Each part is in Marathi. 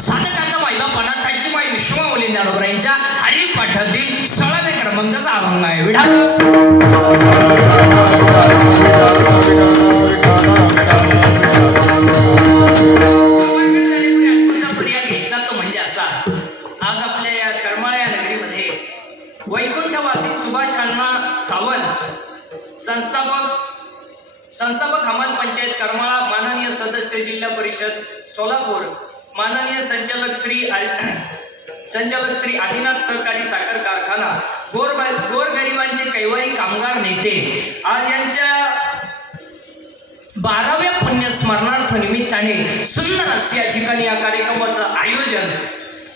साधकाचा मायबा पणाताची माई विश्वमाऊली ज्ञानोबरायांच्या हरिपाठातील 16व्या क्रमांकाचा अभंग आहे. विढाल पर्याय घ्यायचा तो म्हणजे असा. आज आपल्या या करमाळा नगरीमध्ये वैकुंठवासी सुभाष अण्णा सावंत संस्थापक हमाल पंचायत करमाळा, माननीय सदस्य जिल्हा परिषद सोलापूर, माननीय संचालक श्री आदिनाथ सहकारी साखर कारखाना, गोरगरिबांचे कैवारी कामगार नेते आज यांच्या 12व्या पुण्यस्मरणार्थ निमित्ताने सुंदर असे या ठिकाणी या कार्यक्रमाचं आयोजन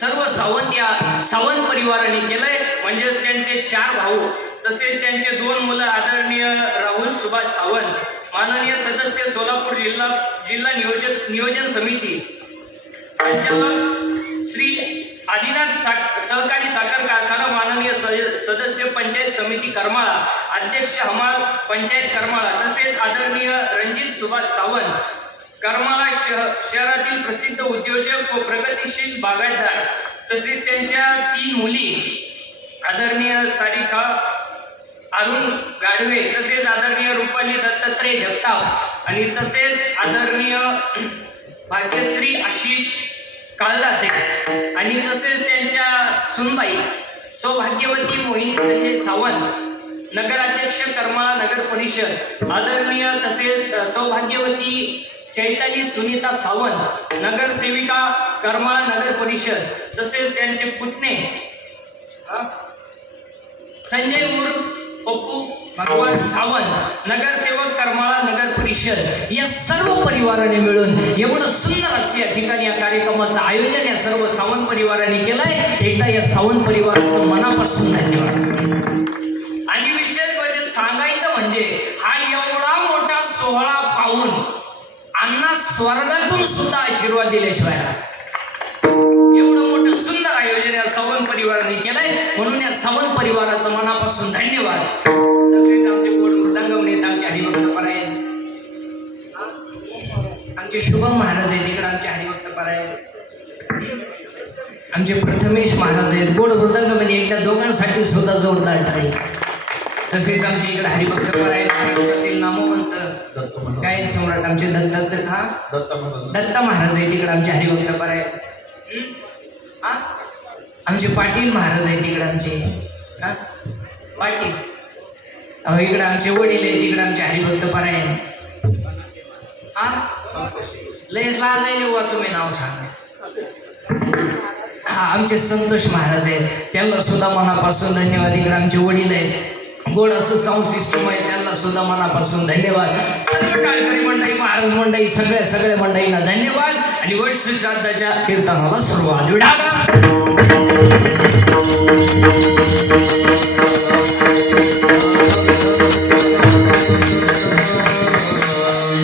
सर्व सावंत परिवाराने केलंय. म्हणजेच त्यांचे 4 भाऊ तसेच त्यांचे 2 मुलं आदरणीय राहुल सुभाष सावंत, माननीय सदस्य सोलापूर जिल्हा नियोजन समिती, संचालक श्री आदिनाथ सहकारी साखर कारखाना, माननीय सदस्य पंचायत समिती करमाळा, अध्यक्ष हमाल पंचायत करमाळा, तसेच आदरणीय रणजित सुभाष सावंत, करमाळा शहरातील प्रसिद्ध उद्योजक व प्रगतिशील बागायतदार, तसेच त्यांच्या 3 मुली आदरणीय सारिका अरुण गाडवे, तसेच आदरणीय रुपाली दत्तात्रय जगताप आणि तसेच आदरणीय भाग्यश्री आशिष काळदाते आणि तसेच त्यांच्या सुनबाई सौभाग्यवती मोहिनी संजय सावंत, नगराध्यक्ष करमाळा नगर परिषद आदरणीय, तसेच सौभाग्यवती चैताली सुनीता सावंत, नगरसेविका करमाळा नगर परिषद, तसेच त्यांचे पुतणे संजय उर्फ पप्पू भगवान सावंत, नगरसेवक करमाळा नगर परिषद, या सर्व परिवाराने मिळून एवढं सुंदर असे या ठिकाणी या कार्यक्रमाचं आयोजन या सर्व सावंत परिवाराने केलंय. एकदा या सावंत परिवाराचं मनापासून धन्यवाद. आणि विशेष म्हणजे सांगायचं म्हणजे हा एवढा मोठा सोहळा पाहून अण्णा स्वर्गातून सुद्धा आशीर्वाद दिल्याशिवाय एवढं मोठं सुंदर आयोजन या सावंत परिवाराने केलंय. म्हणून या सावंत परिवाराचं मनापासून धन्यवाद. तसेच आमचे गोड मृदांगवणे, आमचे हरिभक्त परायण, आमचे शुभम महाराज आहेत तिकडे, आमचे हरिभक्त परायण, आमचे प्रथमेश महाराज आहेत गोड मृदांगवणे, एकदा दोघांसाठी सुद्धा जोरदार टाळी. तसेच आमच्या इकडे हरिभक्त परायण महाराष्ट्रातील नामवंत गायक सम्राट आमचे दत्ता महाराज आहेत तिकडे, आमचे हरिभक्त परायण. आमचे पाटील महाराज आहेत तिकडे, आमचे पाटील इकडे, आमचे वडील आहेत तिकडे, आमचे हरिभक्त परायण. लयच लाज आहे वा तुम्ही नाव सांगा. आमचे संतोष महाराज आहेत, त्यांना सुद्धा मनापासून धन्यवाद. इकडे आमचे वडील आहेत, गोड असं साऊंड सिस्टम आहे, त्यांना सुद्धा मनापासून धन्यवाद. सर्व टाळकरी मंडळी, महाराज मंडळी, सगळ्या मंडळींना धन्यवाद. आणि वर्ष श्राद्धाच्या कीर्तनाला सुरुवात.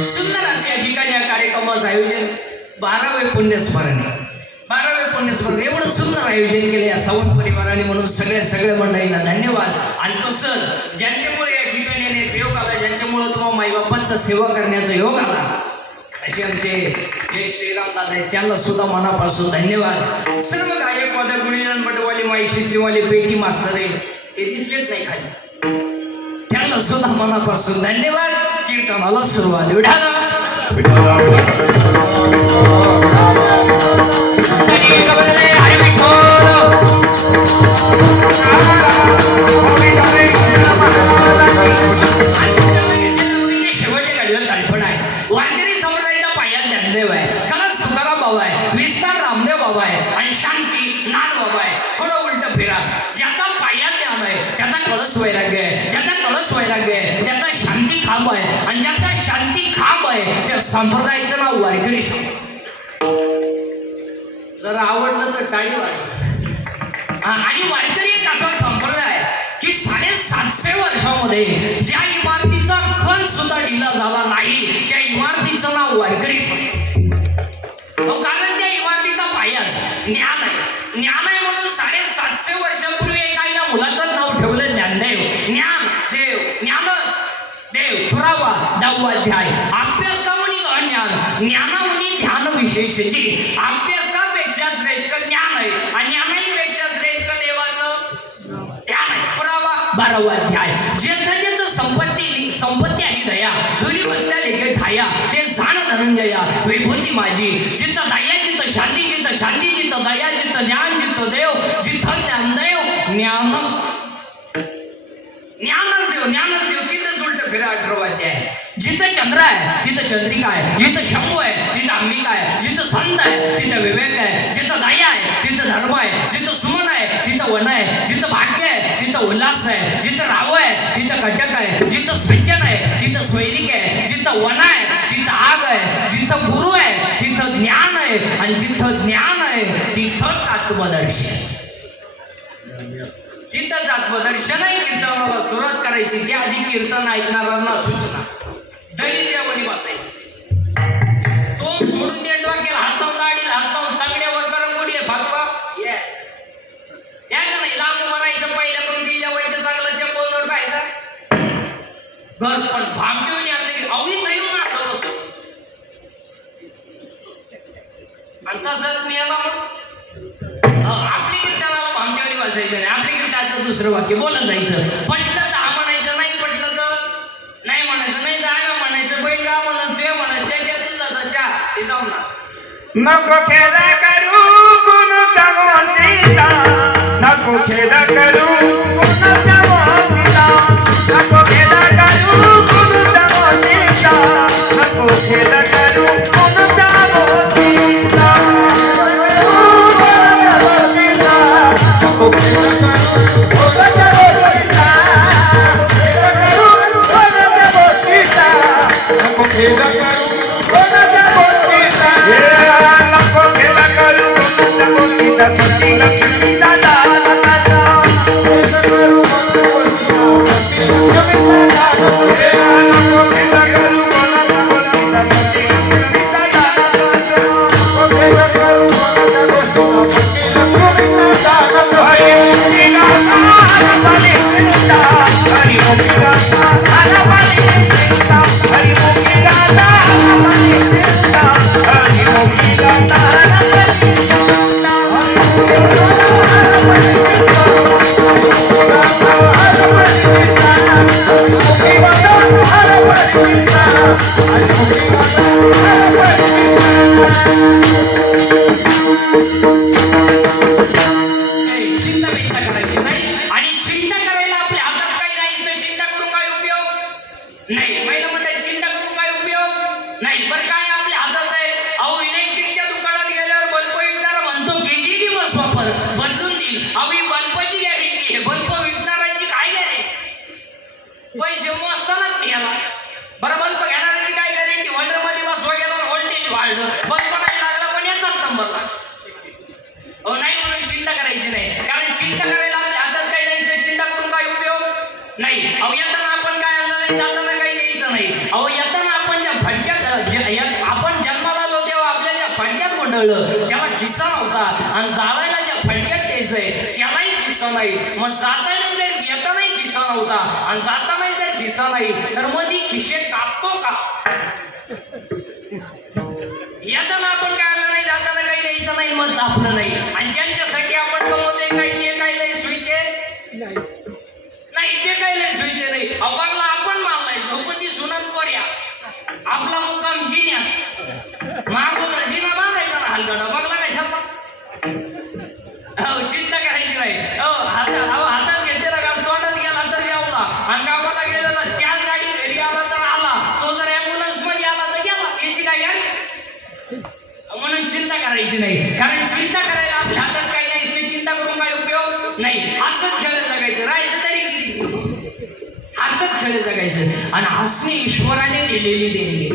सुंदर असे या ठिकाणी या कार्यक्रमाचं आयोजन 12वे पुण्यस्मरण एवढं सुंदर आयोजन केलं या सावंत परिवाराने. म्हणून सगळ्या मंडळींना धन्यवाद. आणि तसंच ज्यांच्यामुळे या ठिकाणी येण्याचा योग आला, ज्यांच्यामुळे तुम्हाला माईबापांचा सेवा करण्याचा योग आला, असे आमचे जय श्रीराम दादा आहेत, त्यांना सुद्धा मनापासून धन्यवाद. सर्व गायक वादक, गुणीजन पटवाले, माईक सिस्टीमवाले, पेटी मास्तर आहे ते दिसलेच नाही खाली, त्यांना सुद्धा मनापासून धन्यवाद. कीर्तनाला सुरुवात. विठाला हरी विठ्ठल. खांब आहे आणि ज्याचा शांती खांब आहे त्या संप्रदायाचं नाव वारकरी समाज. जरा आवडलं तर टाळी वाजवा. आणि वारकरी एक असा संप्रदाय की 750 वर्षामध्ये ज्या इमारतीचा खण सुद्धा ढिला झाला नाही त्या इमारतीचं नाव वारकरी समाज. कारण त्या इमारतीचा पायाच ज्ञान आहे. ज्ञान आहे म्हणून 750 वर्षापूर्वी एका आईला मुलाचं नाव ठेवलं ज्ञानदेव. ज्ञान देव, ज्ञानच देव. पुरावा 10वा अध्याय. अभ्यासामुनी अज्ञान, ज्ञानामुनी ध्यान विशेषची. अभ्यासापेक्षा श्रेष्ठ ज्ञान आहे आणि ज्ञानापेक्षा श्रेष्ठ देवाचं ध्यान आहे. पुरावा 12वा अध्याय. जेथ जेथ संपत्ती आणि दया दोन्ही बसल्या लेखे ठाया ते जाण धनंजया विभूती माझी. जिथं दया जिथं शांती, जिथं शांती जिथं दया, जिथं ज्ञान जिथं देव, जिथं ज्ञानदेव ज्ञानच देव तिथंच उलट फिरा. 18वा अध्याय. जिथं चंद्र आहे तिथं चंद्रिका आहे, जिथं शंभू आहे तिथं अंबिका आहे, जिथं संत आहे तिथं विवेक आहे, जिथं दया आहे तिथं धर्म आहे, जिथं सुमन आहे तिथं वन आहे, जिथं भाग्य आहे तिथं उल्हास आहे, जिथं राव आहे तिथं कंटक आहे, जिथं सज्जन आहे तिथं स्वैरिक आहे, जिथं वन आहे तिथं आग आहे, जिथं गुरु आहे तिथं ज्ञान आहे आणि जिथं ज्ञान आहे तिथंच आत्मदर्शन. जिथंच आत्मदर्शन आहे. कीर्तनाला सुरुवात करायची त्याआधी कीर्तन ऐकणाऱ्यांना सूचना. दैर्यावणी बसायचं. तो सोडून दे डोक्याला हात लावून दाढीला हात लावून तांगड्यावर गरम गुडी आहे भागवा. येस याचं नाही. लांब मरायचं, पहिल्या पंक्ती जेवायचं, चांगलं चप्पलवर पाहायचं घर. पण भामटेवणी आपली अवघी येऊन असं बसव आणि तसंच मी याला मग आपली कीर्तनाला भामटेवणी बसायचं नाही. आपली कीर्तनाचं दुसरं वाक्य बोलत जायचं. पटलं तर हा म्हणायचं, नाही पटलं तर नाही म्हणायचं. नाही दागा म्हणायचं, बैल का म्हणत ते म्हणत त्याच्या दिला चहा ते जाऊ ना. नको खेळ करू कुणाचा मोतीचा, नको खेळ करू कुणाचा मोतीचा, नको खेळ करू कुणाचा मोतीचा, नको खेळ करू कुणाचा मोतीचा, नको खेळ करू कुणाचा मोतीचा, नको खेळ करू कुणाचा मोतीचा, नको खेळ करू कुणाचा मोतीचा, पती लक्ष्मी दादा दादा, नको करू बदलून देईल. अवी बल्बाची गॅरंटी आहे, बल्ब विकणाराची काय गॅरंटी? पैसे मोजतानाच घ्यायला. बरं बल्ब घेणाऱ्याची काय गॅरंटी? वॉल्डरमध्ये बसवा गेला व्होल्टेज वाढलं, बल्ब नाही लागला पण याचाच नंबर लागला. नाही म्हणून चिंता करायची नाही. कारण चिंता करायला आपल्या हातात काही नाही. चिंता करून काय उपयोग नाही. अहो येताना आपण काय आणलं नाही, जाताना काही न्यायचं नाही. अहो येताना आपण ज्या फडक्यात आपण जन्माला आलो तेव्हा आपल्या ज्या फडक्यात गुंडळलं तेव्हा खिस्सा नव्हता आणि जाळायला ज्या फडक्यात द्यायचंय त्यालाही खिस्सा नाही. मग जाताना जर येतानाही खिस्सा नव्हता आणि जाताना जर खिस्सा नाही तर मग ती खिशे कापतो का? येताना आपण काय आणलं नाही, जाताना काही न्यायचं नाही, मधलं आपलं नाही. आणि ज्यांच्यासाठी आपण कमवतोय काही ते काही लय सोयीचे नाही, ते काही लय सोयीचे नाही. बघला आपण मानलाय झोपती सुनच पर्या आपला मुक्काम जिन्या मागोदर जिना बांधायचा ना हलगडा बघला काय शपथ. चिंता करायची नाही. हातात घेतलेला घास तोंडात गेला तर जेवला आणि गावाला गेलेला त्याच गाडीत घरी आला तर आला. तो जर ॲम्ब्युलन्स मध्ये आला तर गेला. याची काय गाडी म्हणून चिंता करायची नाही. कारण चिंता करायला आपल्या हातात काही नाही. ते चिंता करून काय उपयोग नाही. हसत खेळत जगायचं. राहायचं तरी किती हसत खडे जगायचं. आणि हसणे ईश्वराने दिलेली देणगी.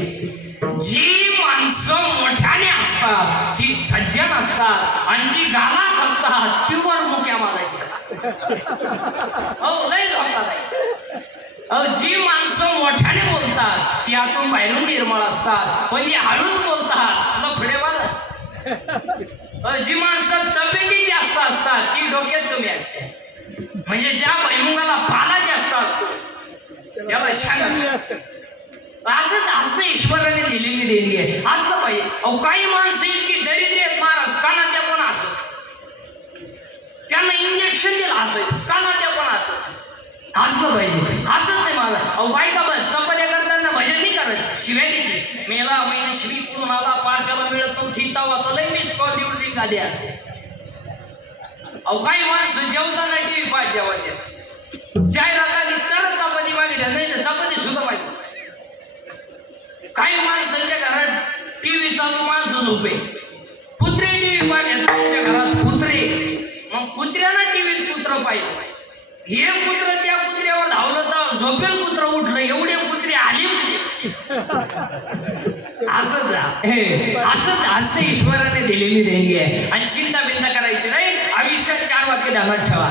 जी माणसं मोठ्याने असतात ती सज्जन असतात आणि जी गालात असतात प्युअर मुक्या मारायची असतात. हो लय धोका नाही. जी माणसं मोठ्याने बोलतात ती आतून बाहेरून निर्मळ असतात, पण जी हळूच बोलतात मग फडेवाल असतात. जी माणसं तब्येतीत जास्त असतात ती डोक्यात कमी असते. म्हणजे ज्या भैमुगाला पाला जास्त असतो त्याला शांत असतं. असंच असणं ईश्वराने दिलेली देणगी आहे. असलं पाहिजे. अहो काही माणसं इतकी दरिद्री आहेत महाराज, कानात्या पण असत, त्यांना इंजेक्शन दिलं असं, कानात्या पण असत. असलं पाहिजे. असंच नाही मला. अहो बायका बघ चपात्या करताना भजन नाही करत, शिव्या देते. मेला महिने श्री करून आला, पार त्याला मिळत नव्हती तवा तो लई मिस कॉल निवडली गादी असते. अहो काही माणसं जेवताना टीव्ही पाहत जेवायच्या, जाहिरात आली तरच चपाती मागितल्या, नाही तर चपाती सुद्धा माहिती. काही माणसांच्या घरात टीव्ही चालू माणसं झोपे, कुत्रे टीव्ही पाहिजे त्यांच्या घरात कुत्रे, मग कुत्र्याला टीव्हीत कुत्र पाहिजे. हे कुत्र त्या कुत्र्यावर धावलं तर झोपेल कुत्र उठलं, एवढे कुत्रे आले असं असं असं ईश्वराने दिलेली देणगी आहे. आणि चिंता बिंता करायची नाही. आयुष्यात 4 वाक्य ध्यानात ठेवा.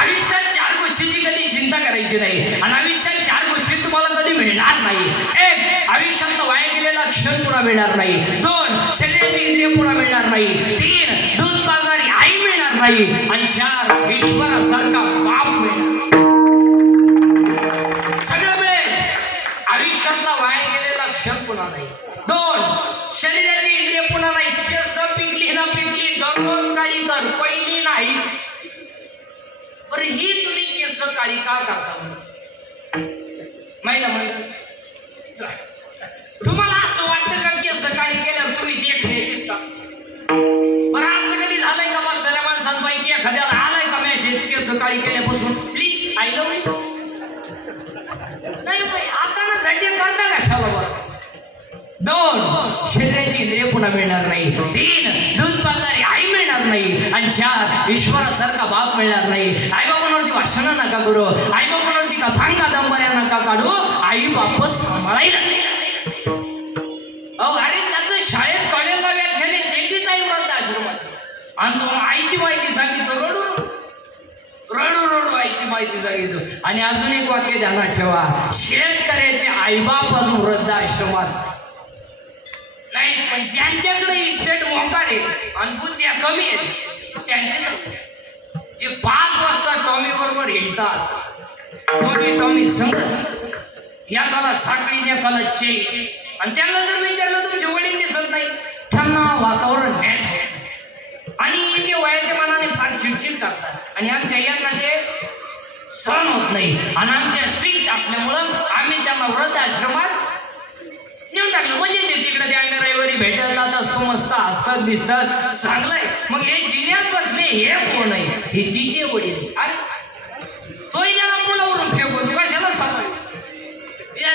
आयुष्यात 4 गोष्टीची कधी चिंता करायची नाही. आणि आयुष्यात 4 गोष्टी तुम्हाला कधी मिळणार नाही. 1 आयुष्यात वाया गेलेला क्षण पुन्हा मिळणार नाही. 2 शरीराची इंद्रिय पुन्हा मिळणार नाही. 3 दूध पाजणारी आई मिळणार नाही. आणि 4 ईश्वरासारखा बाप मिळणार. सगळं मिळेल. आयुष्यातला वाया गेलेला क्षण पुन्हा नाही. 2 शरीराची इंद्रिय पुन्हा नाही. केस पिकली ना पिकली दररोज काळी कर, पहिली नाही. बरं ही तुम्ही केस काळी का करता? माहिती तुम्हाला असं वाटतं का केस काळी केल्यावर तुम्ही देखणे दिसता? बरं असं कधी झालंय का बसणाऱ्या माणसांपैकी एखाद्याला आलाय का मेसेज केस काळी केल्यापासून प्लीज आय लव्ह यू? नाही आता ना साठी करता कशाला? बरं 2 शरीराची इंद्रिय पुन्हा मिळणार नाही. 3 दूध पाजणारी आई मिळणार नाही. आणि 4 ईश्वरासारखा बाप मिळणार नाही. आई बाबांवरती भाषणं नका करू, आई बाबांवरती कथा कादंबऱ्या नका काढू, आई बाप सांभाळायला. अहो अरे त्याचं शाळेत कॉलेजला व्याख्याने त्याचीच आई वृद्धाश्रमात, आणि तो आईची माहिती सांगितलं रडू रडू रडू आईची माहिती सांगितलं. आणि अजून एक वाक्य ध्यानात ठेवा. शेतकऱ्याचे आईबाप अजून वृद्धाश्रमात नाही, पण ज्यांच्याकडे इस्टेट मोकार आहे आणि बुद्ध्या कमी आहेत त्यांचे जे 5 वाजता टॉमी बरोबर हिंडतात, टॉमी संघ एकाला साखळी एकाला चेन, आणि त्यांना जर विचारलं तुमचे वडील दिसत नाही, त्यांना वातावरण मॅच होत आणि ते वयाच्या मनाने फार चिडचिड करतात. आणि आमच्या यांना ते सहन होत नाही. आणि आमच्या स्ट्रिक्ट असल्यामुळं आम्ही त्यांना वृद्धाश्रमात नेऊन टाकलं. म्हणजे ते तिकडे ते आम्ही रविवारी भेटायला जात असतो, मस्त हसतात दिसतात, चांगलंय. मग हे जिन्यात बसले हे कोण आहे? हे तिचे वडील. अरे तोही त्याला मुलावरून फेकून कशाला सांगायचं?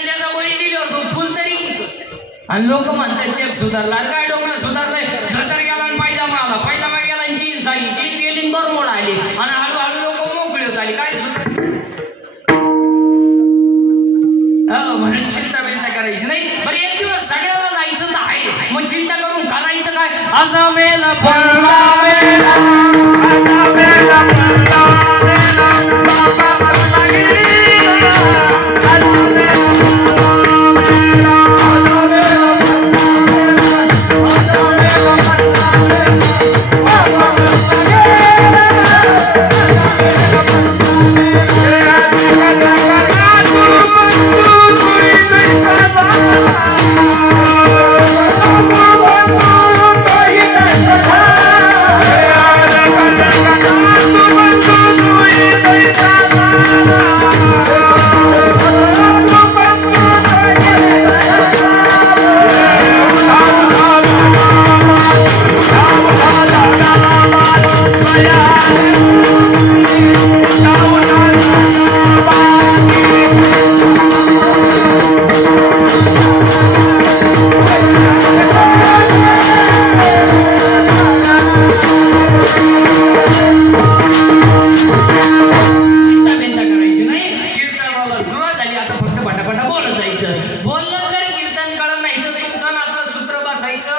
त्याचा बळी दिल्यावर तो फुल तरी आणि लोक म्हणतात चेक सुधारला. काय डोकं सुधारलंय? धोतर गेला आणि पायजामा आला, पायजामा गेला आणि जीन्स आली, जीन्स गेली बरमोड आली, आणि हळूहळू लोक मोकळे होत आली. काय म्हणून चिंता बिंता करायची नाही. बरं एक दिवस सगळ्याला जायचं तर आहे, मग चिंता करून करायचं काय? असा मेला पडला मेला, असा मेला पडला फक्त पटापटा बोलत जायचं. बोललं तर कीर्तन कळत नाही तर तुमचं आणि आपलं सूत्र बसायचं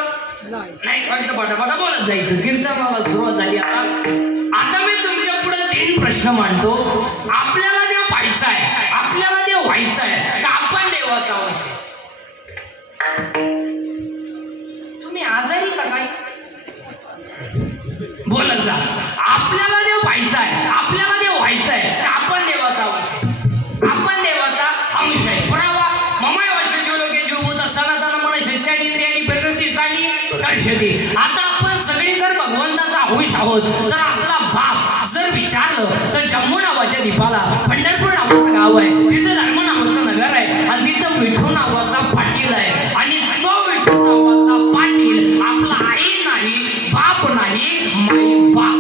नाही, फक्त पटापटा बोलत जायचं. कीर्तनाला सुरुवात झाली. आता मी तुमच्या पुढे 3 प्रश्न मांडतो. आपल्याला देव पाहायचा आहे, आपल्याला देव व्हायचा आहे का आपण देवाचा अंश आहे? तुम्ही आजारी का काय? बोलत जा. आपल्याला देव पाहायचा आहे, आपल्याला देव व्हायचा आहे का आपण देवाचा अंश आहे? आपण देवाचा अंश आहे. पुरावा ममाय वाशे जीवलोके जीवभूत सनातन मन शिष्टानी इंद्रियानी प्रकृतीस्थानी दर्शते. आता आपण सगळी जर भगवंताचा अंश आहोत तर आपला बाप जर विचारलं तर जम्मू नावाच्या द्वीपाला पंढरपूर नावाचं गाव आहे, तिथं धर्म नावाचं नगर आहे आणि तिथं विठू नावाचा पाटील आहे. आणि तो विठू नावाचा पाटील आपला आई नाही, बाप नाही, माई बाप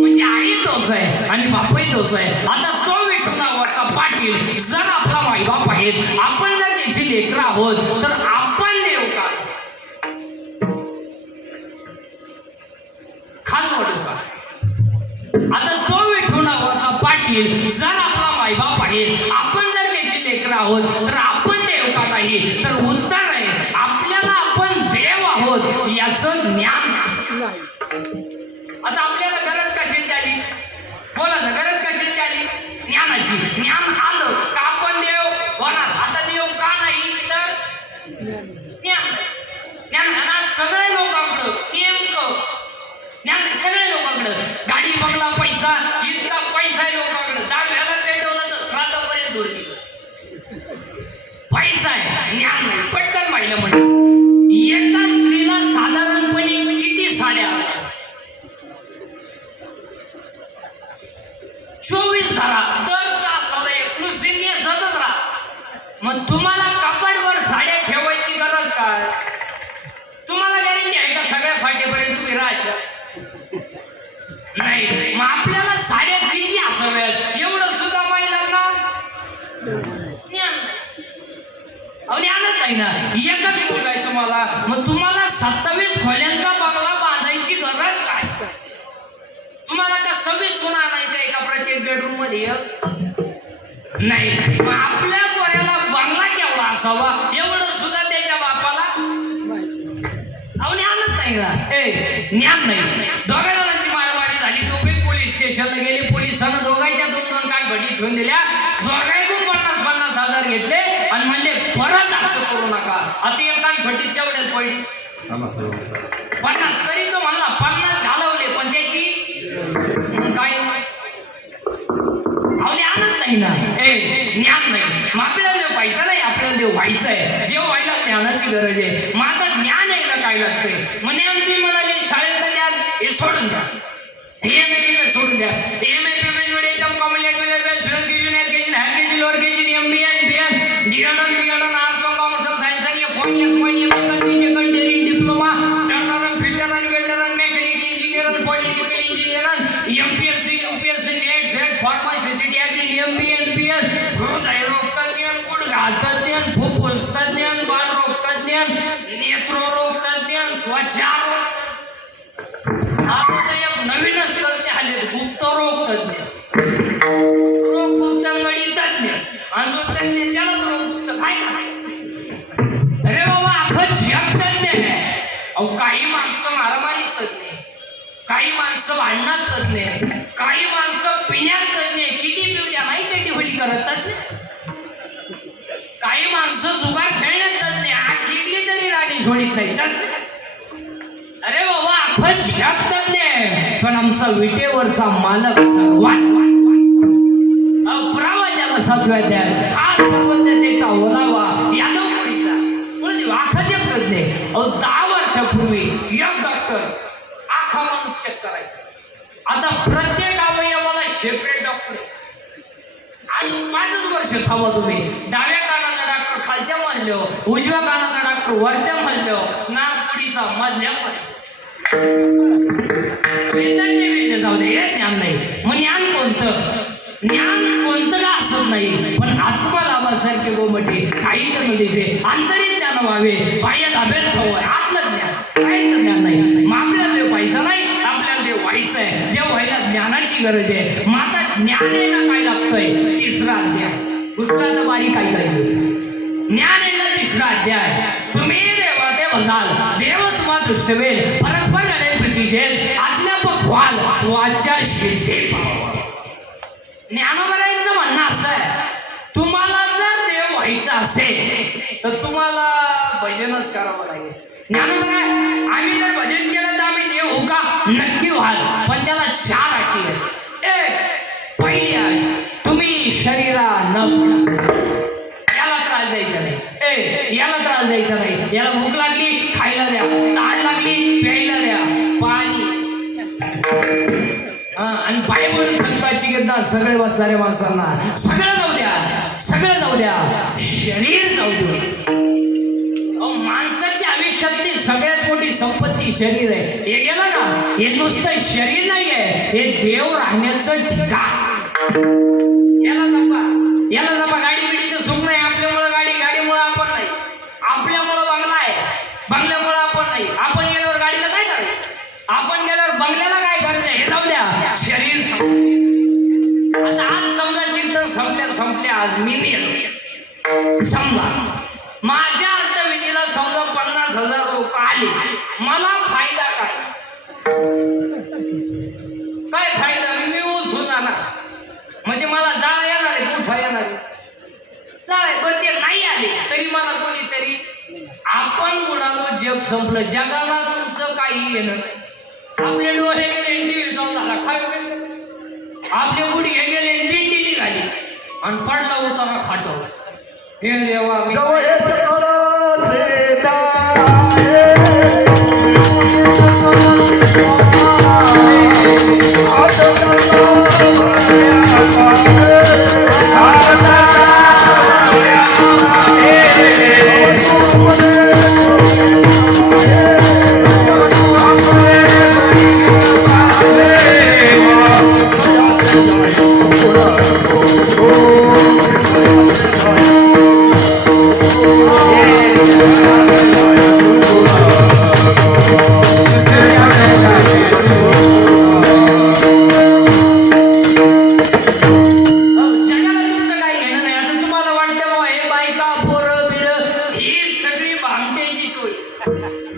म्हणजे आई तोच आहे आणि बापही तोच आहे. आता तो विठू नावाचा पाटील जर आपला माईबाप आहेत, आपण जर त्याची लेकरं आहोत तर आपण देव का? खास वाटू का? आता तो विठू नावाचा पाटील जर आपला माईबाप आहे, आपण जर त्याची लेकरं आहोत तर आपण देव का नाही? तर उत्तर आहे आपल्याला आपण देव आहोत याचं ज्ञान नाही. आता आपल्याला गरज कशाची आली? बोला ना, गरज कशाची आली? ज्ञानाची. ज्ञान आलं का आपण देव होणार. आता देव का नाही तर ज्ञान. ज्ञान आणि सगळे लोकांकडं नेमकं ज्ञान, सगळे लोकांकडं गाडी बंगला पैसा, इतका पैसा आहे लोकांकडं. दहाव्याला पेटवलं तर श्राद्धापर्यंत धुरली. पैसा आहे, ज्ञान नाही. पटकन पाहिलं म्हणजे एका स्त्रीला साधारणपणे किती साड्या असतात? 24 धरा. दर तासाला एक नुसती नेसतच राहा. मग तुम्हाला कपाटवर साड्या ठेवायची गरज काय? तुम्हाला गॅरंटी आहे का सगळ्या फाटेपर्यंत तुम्ही राहशाल? नाही. मग आपल्याला साड्या किती असाव्यात एवढं सुद्धा महिलांना ज्ञान ज्ञानच नाही ना. एकच मुलगा आहे तुम्हाला, मग तुम्हाला 27 खोल्यांचा बंगला बांधायची गरज काय? तुम्हाला का 26 सुना आणायच्या एका प्रत्येक बेडरूम मध्ये? नाही. मग आपल्या पोऱ्याला बंगला केवढा असावा एवढं सुद्धा त्याच्या बापाला ज्ञानच नाही ना. ज्ञान नाही. दोघा जणांची मारामारी झाली, दोघे पोलीस स्टेशनला गेले. पोलिसांना दोघांच्या 2-2 काठभटी ठेवून दिल्या. दोघांकडून 50,000 घेतले आणि म्हणले परत असं करू नका. आता एक काठभटीत तेवढ्यात पडली 50. तरी तो म्हणला 50 घालवले पण त्याची काय ज्ञानच नाही ना. ज्ञान नाही. मग आपल्याला देव पाहायचा नाही, आपल्याला देव व्हायचं आहे. देव व्हायला ज्ञानाची गरज आहे. मग आता ज्ञान यायला काय लागतंय? मग ज्ञान तुम्ही म्हणाले शाळेचं ज्ञान हे सोडून द्या, हे सोडून द्या. Diploma mechanical engineer, political engineer, MPSC, UPSC, net, set, pharmacist, agri, MBA, हृदयरोग तज्ञ, गुडघा तज्ञ, फुफ्फुस तज्ञ, बालरोग तज्ञ, नेत्ररोग तज्ञ, त्वचा रोग. आता तर एक नवीनच तज्ञ आले, गुप्तरोग तज्ञ, रोग गुप्तंगडी तज्ञ. अजून तज्ञ त्याला रोग गुप्त काय करायचं? अरे बाबा अख्खं जग तज्ञ आहे. अहो काही माणसं मारामारीत तज्ञ, काही माणसं भांडणात तज्ञ, काही माणसं पिण्यात तज्ञ. किती पिऊ द्या नाही चेटी होली करत तज्ञ. काही माणसं जुगार खेळण्यात तज्ञ, आग जिंकली तरी राणी सोडीत नाही तज्ञ. अरे बाबा अख्खं जग तज्ञ आहे. पण आमचा विटेवरचा मालक सर्वात पुरावा त्याला सत्वाध्याय हा सर्वज्ञतेचा ओलावा यादव मुलीचा मुळदेव आखा जग तज्ञ. अहो 10 वर्षापूर्वी एक डॉक्टर आखा माणूस चेक करायचा. आता प्रत्येक अवयवाला सेपरेट डॉक्टर. आज 5 वर्ष थांबा तुम्ही. डाव्या कानाचा डॉक्टर खालच्या मजल्यावर, उजव्या कानाचा डॉक्टर वरच्या मजल्यावर, नागपुडीचा मधल्या विद्या जाऊ दे. हे ज्ञान नाही. मग ज्ञान कोणतं? ज्ञान कोणतं का असत नाही, पण आत्मलाभासारखे गोमटे काहीच न दिसे. आंतरिक ज्ञान व्हावे, बाह्य लाभेल सवय, आतलं ज्ञान काहीच ज्ञान नाही. मग आपल्याला देव पाहायचा नाही, आपल्याला देव व्हायचं आहे. देव व्हायला ज्ञानाची गरज आहे. मग आता ज्ञान यायला काय लागतंय? 3रा अध्याय. पुस्तकाचं बारीक ऐकायचं. ज्ञान येईल तिसरा अध्याय. तुम्ही देवा ते बसाल, देव तुम्हा दृष्टवेल, परस्पर घडेल प्रीतिशेल, अज्ञापक व्हाल, वाचा शिरसे पावावा. ज्ञानोबरायांचं म्हणणं असं आहे, तुम्हाला जर देव व्हायचं असेल तर तुम्हाला भजनच करावं लागेल. ज्ञानोबराय, आम्ही जर भजन केलं तर आम्ही देव होऊ का? नक्की व्हाल, पण त्याला 4 अटी आहेत. एक, पहिली अट, तुम्ही शरीरा न याला त्रास द्यायचा नाही. याला त्रास द्यायचा नाही. याला भूक लागली खायला द्या, ताण लागली प्यायला द्या, पाणी. आणि पायबोडी संताची गद्दा सगळे बसणारे माणसांना सगळं जाऊ द्या, सगळं जाऊ द्या, शरीर जाऊ द्या. माणसाच्या आयुष्यातली सगळ्यात मोठी संपत्ती शरीर आहे. हे गेलं ना, हे नुसतं शरीर नाही आहे, हे देव राहण्याचं ठिकाण. याला जपा, याला जपा. गाडी बिडीचं सुख नाही. आपल्यामुळं गाडी, गाडीमुळं आपण नाही. आपल्यामुळं बंगला आहे, बंगल्यामुळं आपण नाही. आपण गेल्यावर गाडीला काय करायचं? आपण गेल्यावर बंगल्याला काय करायचं? हे जाऊ द्या, शरीर. आता आज समजा कीर्तन संपल्या आज मी मेलो समजा, माझ्या अंतविधीला समजा 50,000 लोक आले, मला फायदा काय? काय फायदा? मी उठून जाणार, म्हणजे मला जाळ येणार आहे, उठा येणार आहे, जाळ. पण ते नाही आले तरी मला कोणीतरी. आपण मुलांना जग संपलं, जगाला तुमचं काही येणं. आपले डोळे गेले, टीव्ही जाऊन झाला, काय आपले गुडघे गेले, दिंडी निघाली आणि पडला होता ना खाटो. हे देवा, मी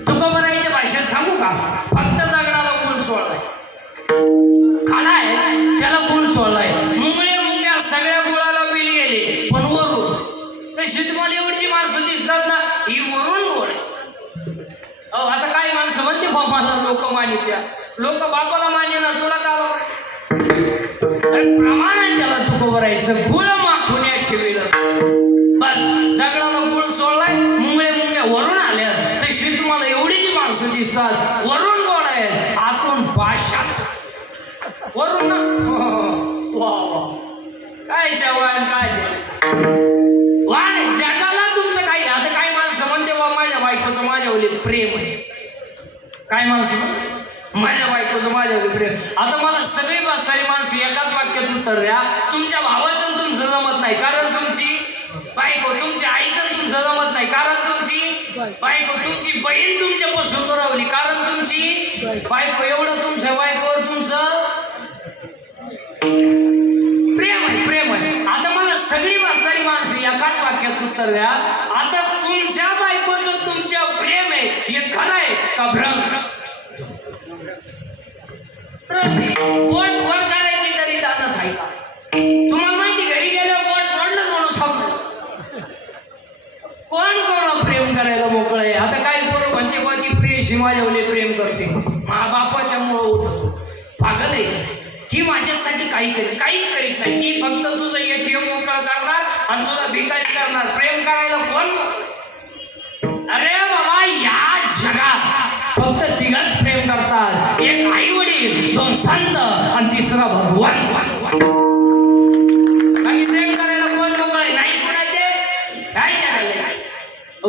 तुकोबरायच्या भाषेत सांगू का? फक्त दगडाला गुळ चोळलाय, खाडा आहे त्याला गुळ चोळलाय, मुंगळ्या सगळ्या गुळाला बिल गेले, पण वरून तशी तुम्हाला एवढी माणसं दिसतात ना, ही वरून गोड आहे. आता काही माणसं म्हणते बाबाला लोक मानित्या, लोक बापाला माने ना, तुला का प्रमाण आहे त्याला. तुकोबरायचं गुळ माखून ठेवलं, बस दगडाला गुळ चोळलाय, मुंगळ्या वरून आल्या. तशी तुम्हाला एवढी जी माणसं दिसतात, वरून गोड आहेत, आतून भाषा वरून ना. वा वा, काय जेवण, काय वाण. जगाला तुमचं काही. आता काही माणसं म्हणते बा माझ्या बायकोचं माझ्यावली प्रेम आहे. काय माणसं माझ्या बायकोचं माझ्यावली प्रेम. आता मला सगळी सारी माणसं एकाच वाक्यात उत्तर द्या, तुमच्या भावाचं तुमचं जमत नाही कारण तुमची बायको, तुमच्या आईचं तुमचं जमत नाही कारण तुमची बायको, तुमची बहीण तुमच्यापासून दुरावली कारण तुमची बायको. एवढं तुमच्या बायकोवर तुमचं प्रेम आहे, प्रेम आहे. आता मला सगळी वाचणारी माणसं एकाच वाक्यात उत्तर द्या, आता तुमच्या बायकोचं तुमच्या प्रेम आहे, हे खरं आहे का भ्रम? बोट वर करायची तरी दानत आहे का? तुम्हाला माहिती घरी गेल्यावर बोट मोडलंच म्हणून समज. कोण कोण प्रेम करायला मोकळं आहे? आता काही पोरं म्हणते बा ती प्रेयशी माझ्यावले प्रेम करते, मा बापाच्या मुळे होत. पागल आहे ती, माझ्यासाठी काही करीत, काहीच करीत नाही. ती फक्त तुझं ATM मोकळं करणार आणि तुला भिकारी करणार. प्रेम करायला कोण? अरे बाबा, या जगात फक्त तिघच प्रेम करतात, एक आई वडील, 2 संत आणि 3रा भगवान. बाकी प्रेम करायला कोण मोकळे नाही कोणाचे? काय जगाला?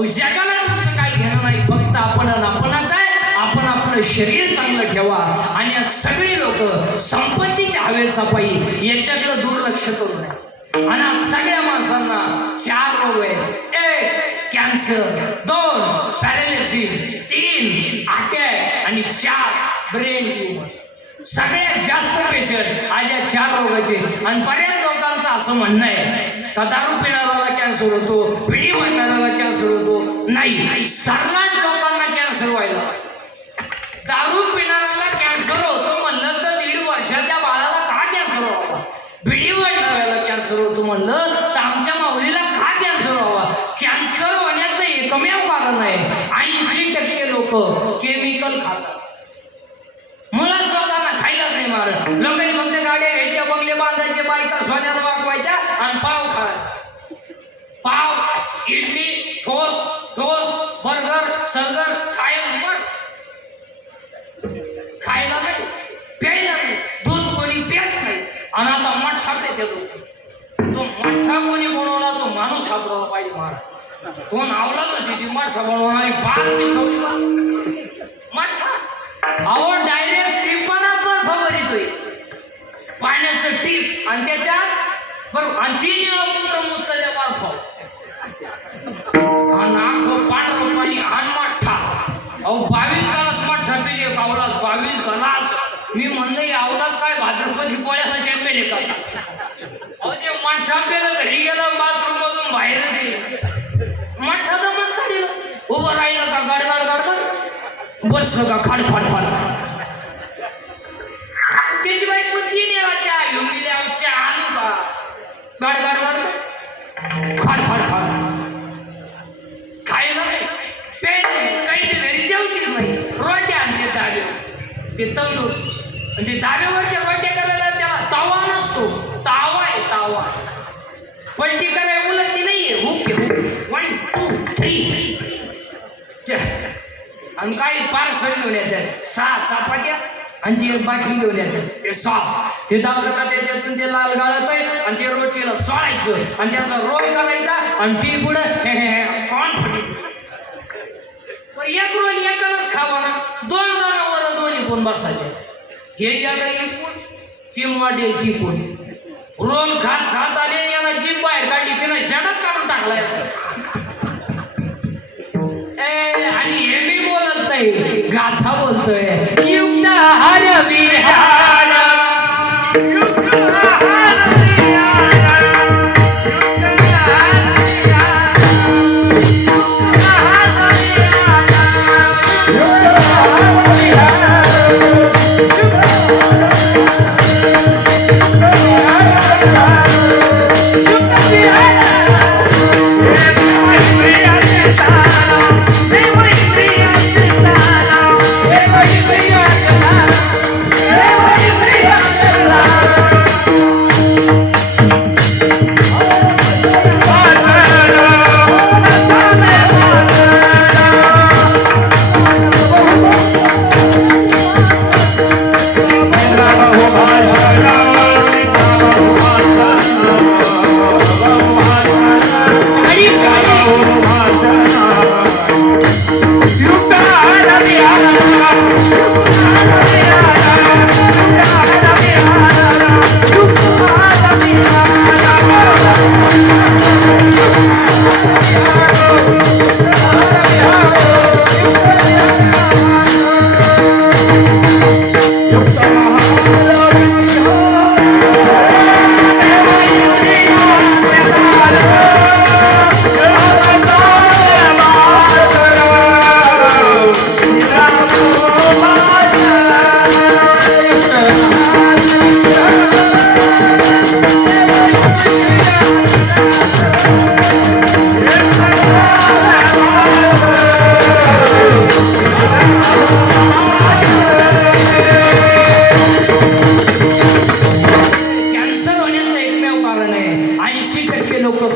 जगाला तुमचं काही घेणं नाही, फक्त आपणच आहे. आपण आपलं शरीर चांगलं ठेवा. आणि आज सगळी लोक संपत्तीच्या हवेसापायी याच्याकडे दुर्लक्ष करू नये. आणि आज सगळ्या माणसांना 4 रोग आहेत. 1 कॅन्सर, 2 पॅरालिसिस, 3 अटॅक आणि 4 ब्रेन ट्यूमर. सगळ्यात जास्त पेशंट आज या 4 रोगाचे. आणि बऱ्याच लोकांचा असं म्हणणं आहे का दारू पिणाऱ्याला कॅन्सर होतो, बिडी म्हणणाऱ्याला कॅन्सर होतो. नाही, सर्रास लोकांना कॅन्सर व्हायला. दारू पिणाऱ्याला कॅन्सर होतो म्हणलं तर 1.5 वर्षाच्या बाळाला का कॅन्सर व्हावा? बिडी म्हणणाऱ्याला कॅन्सर होतो म्हणलं तर आमच्या माऊलीला का कॅन्सर व्हावा? कॅन्सर होण्याचं एकमेव कारण आहे 80% लोक केमिकल खातात. मुळात लोकांना खायलाच नाही मारत. लोकांनी फक्त गाड्या घ्यायच्या, बंगले बांधायचे, बायका सोन्याला वागवायच्या आणि पाव खायचा. पाव, इडली, टोस्ट, बर्गर, सर्गर खायला नाही, प्यायला नाही. दूध कोणी प्यात नाही. आणि आता मठ्ठा प्यायचे तो मठ्ठा कोणी बनवला तो माणूस सापडला पाहिजे महाराज. कोण आवलाच होती ती मठ्ठा बनवणारी बाप पिसवली मठ्ठा. अहो डायरेक्ट टिपाणात बर्फ भरितोय, पाण्याचं टीप आणि त्याच्यात बरोबर आणि 3 निळपुत्र मुचलेल्या बर्फ आणि आखं पांढरं पाणी आणि मठ्ठा. अहो 22 ग्लास मठ्ठा पिले अवलाद, 22 ग्लास. मी म्हणलं अवलाद काय भाद्रपदी पोळ्याला चेपेले का? अहो ते मठ्ठा पेलं, घरी गेलं, बाथरूम मधून बाहेरच गेलं, मठ्ठा दमच काढलं. उभं राहिलं का गडगड गडगड, बसलं का खाडफाड फाड. त्याची बायको 3 येळाच्या घेऊन गेली, आमच्या आणू का गडगड गडगड खाडफाड फाड. खायला नाही, प्यायला नाही, काही ते घरी जेवतीच नाही. रोट्या आणते दाबे, ते तंदूर आणि ते दाब्यावरच्या रोट्या करायला त्याला तवा नसतो. तावा आहे तावा. पलटी करायला उलटली नाहीये, हुक आहे हुक. 1 2 3 आणि काही पार्सल घेऊन येतात, 6 चपात्या आणि ती एक बाटली घेऊन येतात, ते सॉस. ते दाबलं का त्याच्यातून ते लाल गाळत आहे आणि ते रोटीला सोडायचं आणि त्याचा रोल करायचा आणि ती पुढे कॉर्न फटी. एक रोल एकालाच खावा ना, 2 जणांवर दोन्ही कोण बसायचे. हे याला इकून ती वाटेल ती कोण रोल खात खात आले, याला जीभ बाहेर काढली, तिनं शेडच काढून टाकलाय. आणि हे मी बोलत नाही, गाथा बोलतोय. युक्त हर विहार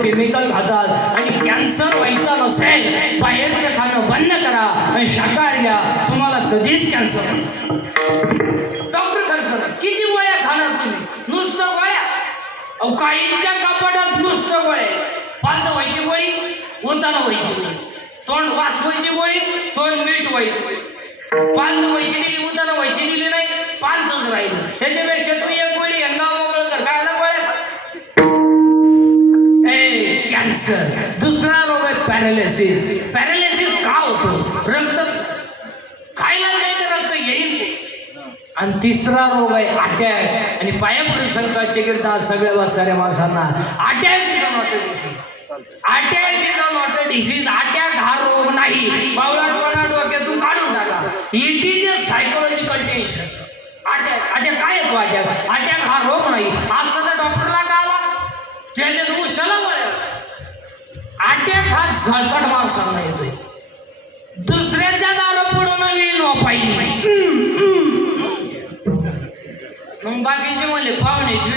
केमिकल खातात. आणि कॅन्सर व्हायचा नसेल बाहेरचं खाणं बंद करा आणि शाकाहार घ्या, तुम्हाला कधीच कॅन्सर. डॉक्टर खर्च किती गोळ्या खाणार तुम्ही? नुसतं गोळ्या. अहो काहींच्या कपाटात नुसतं गोळ्या. पालत व्हायची गोळी, उताना व्हायची गोळी, तोंड वास व्हायची गोळी, तोंड मीठ व्हायची गोळी. पालत व्हायची दिली, उताना व्हायची दिली नाही, पालतच राहिलं. त्याच्यापेक्षा तू एक गोळी यांना मोकळं कर. काय गोळ्या? कॅन्सर. दुसरा रोग आहे पॅरालिसिस. पॅरालिसिस का होतो? रक्त खायला नाही तर रक्त येईल. आणि तिसरा रोग आहे अटॅक. आणि पायापुढे संकटाचे गिरता सगळ्या बसणाऱ्या माणसांना attack is not a disease. Attack is not a disease. Attack हा रोग नाही. बावळटपणा डोक्यातून काढून टाका. It is a psychological tension. Attack काय येतो? अटॅक हा रोग नाही. आज सध्या डॉक्टरला का आला त्याच्यात उशाला गोळ्या. अटॅक हा झळकट माणसांना येतोय. दुसऱ्याच्या दारा पुढं नवीन वापायली. मग बाकीचे म्हणले पाहुण्याची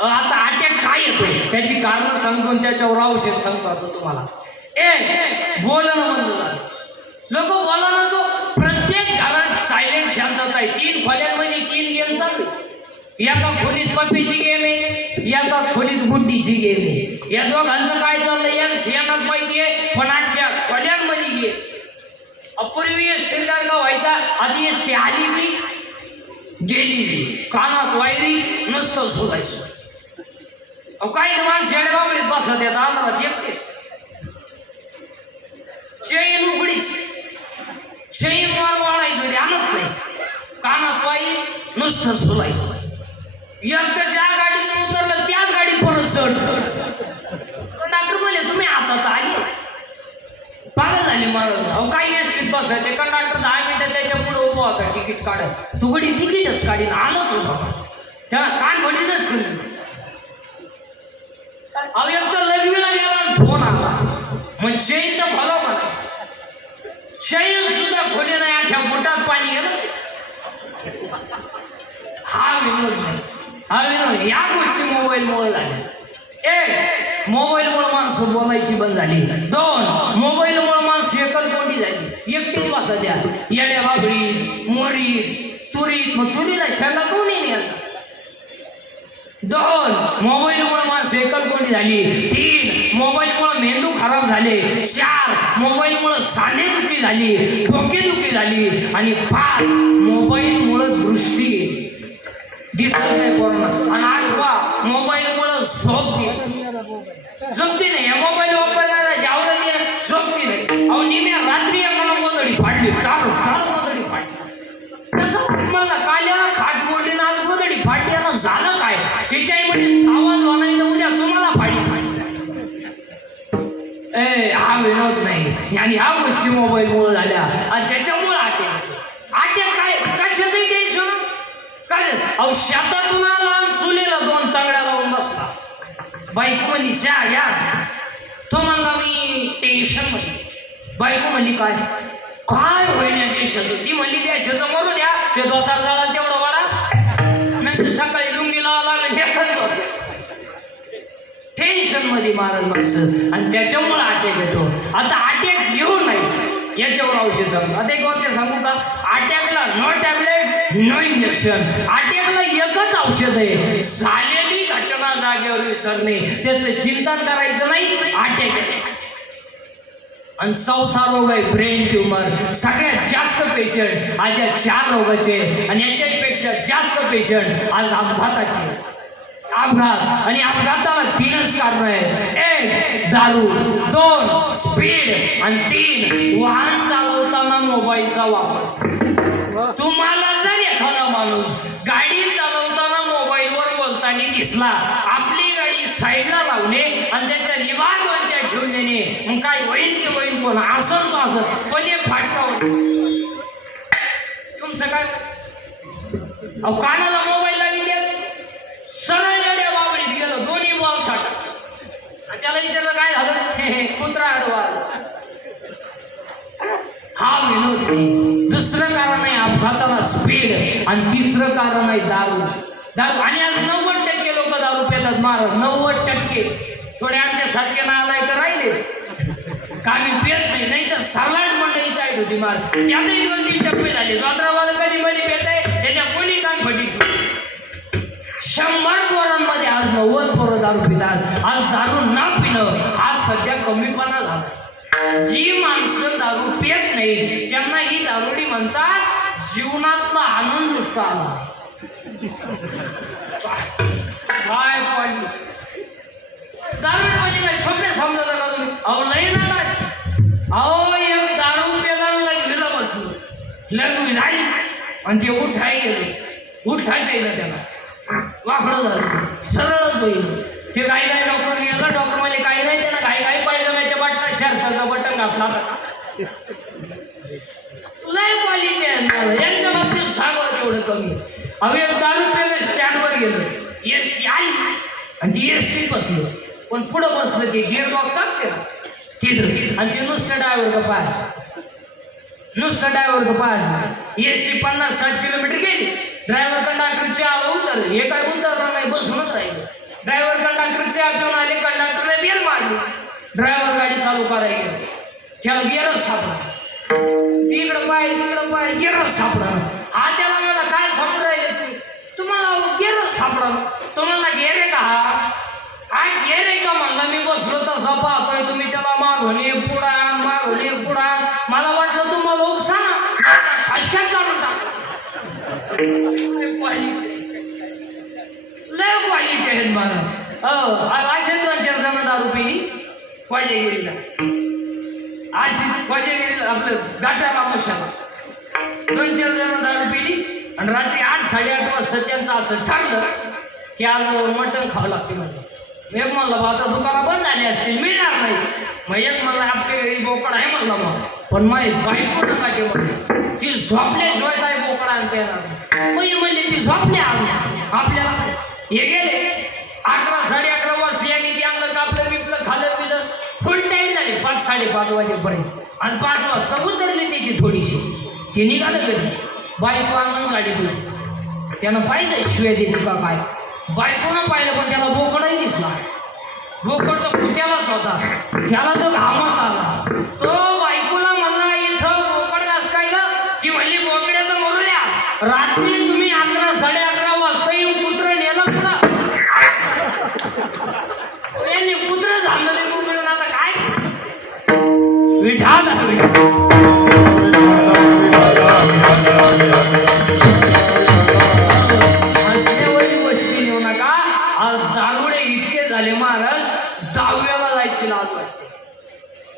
आता अटॅक काय येतोय त्याची कारण सांगतो त्याच्यावर औषध सांगतो तुम्हाला. बोलणं बंद झालं. लोक बोलण्याचं प्रत्येक घरात सायलेंट शांतता आहे. 3 खोल्यांमध्ये 3 गेम चालू. एका खोलीत पप्पीची गेम आहे, एका खोलीत गुड्डीची गेम आहे. या दोघांचं काय चाललंय या शेणात माहिती आहे. पण आजच्या खोल्यांमध्ये गेम. पूर्वी एसटी का व्हायचा, आधी एसटी आली बी गेली बी. कानात वायरी नुसतं सोडायचं. काही माणसं शेड्या बाबडीत बसत याचा आम्हाला देखतेस. चैन उघडीच चैन वाढायचं ध्यानच नाही. कानात वाई नुसतं सोलायचं. एकटं ज्या गाडीतून उतरलं त्याच गाडीत परत चढ. डॉक्टर म्हणले तुम्ही आता तर आली पागल झाली मला. काही एसटीत बसायचे कंडक्टर 10 मिनिटं त्याच्या पुढे उभा होता तिकीट काढत. तू गडी तिकीटच काढीन आलंच होता. त्याला कान भडीनच ठेवली. अहो एकदा लघवीला गेला आणि फोन आला. मग चैनचं भलं म्हणा. चैन सुद्धा खोली नाही. अख्या पोटात पाणी गेलं. हा विनोद नाही. हा विनोद. या गोष्टी मोबाईलमुळे झाल्या. 1 मोबाईलमुळे माणसं बोलायची बंद झाली. 2 मोबाईलमुळे माणसं एकलकोंडी झाली. एकटीच वासा द्या. येड्या बाबडी मोरी तुरीत. मग तुरीला शेंगा कोणी नाही. 2 मोबाईलमुळे माणसं एकलकोंडी झाली. 3 मोबाईलमुळे मेंदू खराब झाले. 4 मोबाईलमुळे सांधेदुखी झाली, डोकेदुखी झाली. आणि 5 मोबाईलमुळे दृष्टी दिसत नाही कोरोना. आणि 8 मोबाईलमुळे झोपती नाही. या मोबाईल वापरणारा जावरती झोपती नाही. अहो निम्या रात्री मला गोदडी फाडली. टाळ गोदडी फाडली. त्याचा मला काल्याला खाट मोडली ना आज गोदडी फाडली. ना झालं काय त्याच्या आईमध्ये आवाज वाणाय तर उद्या तुम्हाला फाडी. हा विनोद नाही. आणि ह्या गोष्टी मोबाईलमुळे झाल्या. आणि त्याच्यामुळे अटॅक काय कशाचंही टेन्शन काय. अहो शेतातून आला चुलीला 2 तांगड्या लावून बसला. बाईक म्हणली शा या. तो म्हणला मी टेन्शन मध्ये. बायको म्हणली काय काय होईल या देशाचं. ती म्हणली देशाचं मरू द्या. ते 2 तास झाला तेवढं वाढा. नंतर सकाळी लुंगी लावा लागेल. टेन्शन मध्ये महाराज माणसं. आणि त्याच्यामुळे अटॅक येतो. आता अटॅक येऊ नये याच्यावर औषध सांगू. आता एक वाक्य सांगू का. अटॅकला नो टॅबलेट नो इंजेक्शन. अटॅकला एकच औषध आहे. झालेली घटना जागेवर विसरणे. त्याचं चिंतन करायचं नाही. अटॅक. आणि 4था रोग आहे ब्रेन ट्यूमर. सगळ्यात जास्त पेशंट आज या 4 रोगाचे आणि याच्यापेक्षा जास्त पेशंट आज अपघाताचे. अपघात. आणि अपघाताला 3च कारण आहे. 1 दारू, 2 स्पीड आणि 3 वाहन चालवताना मोबाईलचा वापर. तुम्हाला जर एखादा माणूस गाडी चालवताना मोबाईलवर बोलताना दिसला आपली गाडी साईडला लावणे आणि त्याच्या निवार 2 ठेवून देणे. मग काय होईल ते होईल. पण असं तो असं पण एक फाटका तुमचं काय. अहो कानाला मोबाईल लागेल सरळ येड्या बाबडीत गेलं. दोन्ही बॉल साठा. त्याला विचारलं काय झालं. कुत्रा अडवा. हा विनोद नाही. दुसरं कारण आहे अपघाताला स्पीड. आणि तिसरं कारण आहे दारू. आणि आज 90% लोक दारू पितात महाराज. 90%. थोडे आमच्या सारखे नालायक तर राहिले का मी पेत नाही. नाही तर सलाड मंडळी काय होती महाराज. त्यातही 2-3 टप्पे झाले. दोतरावाला कधी मध्ये पेत आहे त्याच्या कोणी काम फटीत. 100 पोरांमध्ये आज 90 पोरं दारू पितात. आज दारू न पिणं हा सध्या कमीपणा झाला. जी माणसं दारू पित नाही त्यांना ही दारुडी म्हणतात जीवनातला आनंद लुटता आला. काय पाहिजे दारू म्हणजे काय सोपे समजत का तुम्ही. अहो लई ना काय. अहो एक दारू पेला लग्न बसलो. लग्न आणि ते उठाय गेलं, उठायच येईल त्याला, वाकडं झालं, सरळच होईल. ते गाई डॉक्टर गेला, डॉक्टर म्हणजे काही नाही, त्याला घाई पायजम्याच्या बटना शर्टाचा बटन घातला होता. लय क्वालिटी आहे यांच्या बाबतीत, सांगावं तेवढं कमी. अहो एक दारू पेलं, स्टँडवर गेलं, एसटी आली आणि ती एसटी बसलं, पण पुढं बसलं ते गिअर बॉक्स असते ना तिथं, आणि ते नुसतं ड्रायव्हर का पास, नुसतं ड्रायव्हर का पास. एसटी 50-60 किलोमीटर गेली, ड्रायव्हर कंडक्टरचे आलं उतरलं, हे काय उतरलं नाही, बसूनच राहिलं. ड्रायव्हर कंडक्टरचे घेऊन आले, कंडक्टरला बेल मारली, ड्रायव्हर गाडी चालू करायला गेला, त्याला गिअरच सापडा, तिकडं पाय गिअरच सापडा. हा त्याला मला काय सापडू राहिले तुम्हाला, गिअरच सापडा, तुम्हाला गेर आहे का, हा गेर आहे का म्हणला. मी बसलो तसा पाहतोय, तुम्ही त्याला मागवणे पुढाण मागवणे पुढाण, मला वाटलं तुम्हाला उपसा ना, फाशक्यात काढून टाकला. लय क्वालिटी आहेत मला. असे 2-4 जण दारू पिली कोजागिरीला, अशी कोजागिरीला आपलं गाठाला मशाला 2-4 जण दारू पिली, आणि रात्री 8-8:30 वाजता त्यांचं असं ठरलं की आज मटण खावं लागते. म्हणजे एक म्हणलं बा आता दुकानं बंद झाली असतील, मिळणार नाही. मग एक म्हणलं आपल्या घरी बोकड आहे म्हणलं, मग पण माहीत बायको नकाटे म्हणली ती झोपल्याशिवाय काय बोकड आणता येणार. मग म्हणली ती झोपल्या आपल्याला. हे गेले 11-11:30 वाजता, यांनी ते आणलं, कापलं बिपलं, खाल्लं पिलं, फुल टाईम झाले 5-5:30 वाजेपर्यंत, आणि 5 वाजता उतरली त्याची थोडीशी, ती निघालं घरी. बायको अंगण साडी होती, त्यानं पाहिलं शिव्या देते का काय, बायकोनं पाहिलं, पण त्याला बोकडही दिसला. बोकड तर फुट्यालाच होता, त्याला तो घामच आला. तो बायकोला म्हणला इथं बोकड घास काय ग, की म्हणली बोकड्याचं मरू द्या, रात्री तुम्ही 11-11:30 वाजता येऊन कुत्रं नेलं पुढं. यांनी कुत्रं झालं ते बोकडून, आता काय विठाल हसण्यावरची गोष्टी नेऊ नका. आज दारुडे इतके झाले महाराज, 10व्याला जायची लाज वाटते,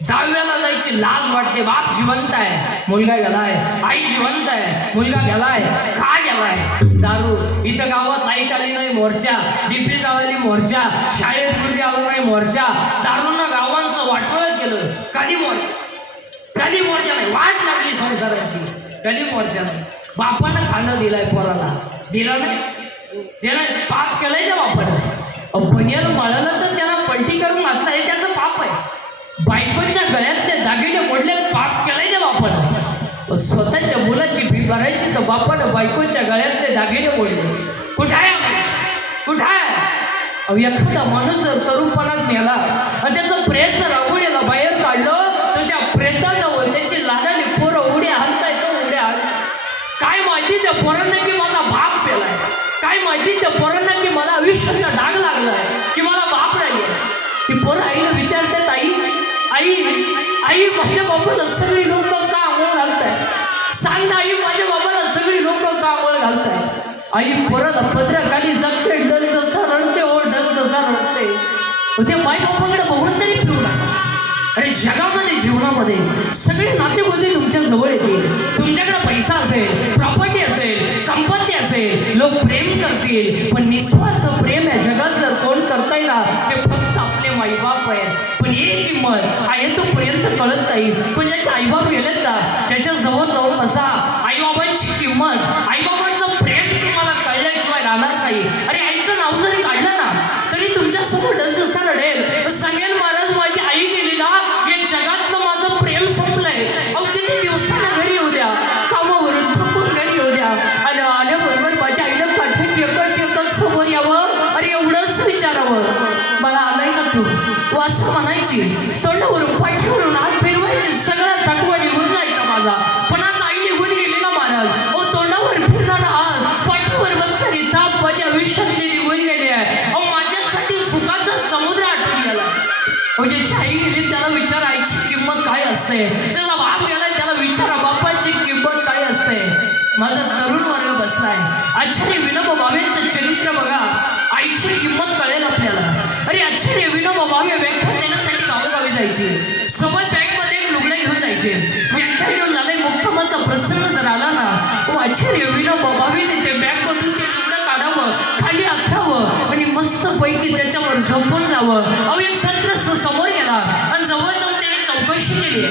10व्याला जायची लाज वाटते. बाप जिवंत आहे, मुलगा गेलाय, आई जिवंत आहे, मुलगा गेलाय, का गेलाय, दारू. इथं गावात लाईट आली नाही मोर्चा, डीपी जाळली मोर्चा, शाळेत पुढे आलं नाही मोर्चा, दारूनं गावांचं वाटोळं केलं. कधी मोर्चा नाही, वाट लागली संसाराची, कधी मोर्चा नाही. बापानं खाणं दिलाय पोराला, दिला नाही, त्याला पाप केलंय त्या बापानं. बनियाला मळालं तर त्याला पलटी करून घातलं, हे त्याचं पाप आहे. बायकोच्या गळ्यातले दागिने मोडले, पाप केलंय त्या बापानं. स्वतःच्या मुलाची फी भरायची तर बापानं बायकोच्या गळ्यातले दागिने मोडले. कुठं आहे एखादा माणूस जर तरुणपणात मेला आणि त्याचं प्रेत जर अवघडेला बाहेर काढलं, तर त्या प्रेताजवळ त्याची लाडाने पोरं उड्या हाणताय, तो उड्या हाण. काय माहिती त्या पोरांना की माझा बाप पेलाय, काय माहिती त्या पोरांना की मला आयुष्याचा डाग लागलाय, की मला बाप नाही. ती पोरं आईला विचारतात, आई माझ्या बाबाला सगळी लोक का आंघोळ घालताय, सांग ना आई माझ्या बाबाला सगळी लोक का आंघोळ घालताय. आई पोराला पत्र्या खाली जगते, डस जसा रडते, हो डस जसा रडते. ते माय बापाकडे बघून तरी पिऊ नका. आणि जगामध्ये जीवनामध्ये सगळे नातेगोते तुमच्या जवळ येतील. तुमच्याकडे पैसा असेल, प्रॉपर्टी असेल, संपत्ती असेल, लोक प्रेम करतील, पण निस्वार्थ प्रेम या जगात जर कोण करताय ना, ते फक्त आपले माईबाप आहेत. पण एक किंमत आहे तोपर्यंत कळत नाही, पण ज्याचे आईबाप गेलेत ना त्याच्या जवळ जाऊन बसा. आईबाबांची किंमत, आईबाबांचं प्रेम तुम्हाला कळल्याशिवाय राहणार नाही. अरे आईचं नाव जरी काढलं ना तरी तुमच्यासमोर जसा रडेल, सांगेल महाराज माझी आई गेली ना, या जगातलं माझं प्रेम संपलंय. अहो किती दिवसाला घरी येऊ द्या, कामावरून थकून घरी येऊ द्या, आणि आल्याबरोबर माझ्या आईला काठी टेकत समोर यावं, अरे एवढंच विचारावं, मला आलाय ना तू, वास म्हणायची, तोंडावरून पाठीवरून हात फिरवायची, सगळा थकवा निघून जायचा माझा. पण आज आई निघून गेली ना महाराज, अहो तोंडावर फिरणारा हात, पाठीवर बसणारी थाप माझ्या आयुष्यातली निघून गेली आहे. अहो माझ्यासाठी सुखाचा समुद्र आठवून गेला. ज्याची आई गेली त्याला विचार आईची किंमत काय असते, ज्याचा बाप गेलाय त्याला विचारा बापाची किंमत काय असते. माझा तरुण वर्ग बसलाय, आचार्य विनोबा भावेंचं चरित्र बघा, आईची किंमत कळेल आपल्याला. अरे आचार्य विनोबा भावे व्याख्यान देण्यासाठी गावोगावी जायचे, सोबत बॅगमध्ये एक लुगडे घेऊन जायचे. व्याख्यान घेऊन झालंय, मुक्कामाचा प्रसंग जर आला ना, आचार्य आश्चर्य विनोबाबाने ते बॅग मधून ते लुगडं काढावं, खाली अथरावं आणि मस्त पैकी त्याच्यावर झोपून जावं. अहो एक संत समोर गेला आणि जवळ जाऊन त्याने चौकशी केली.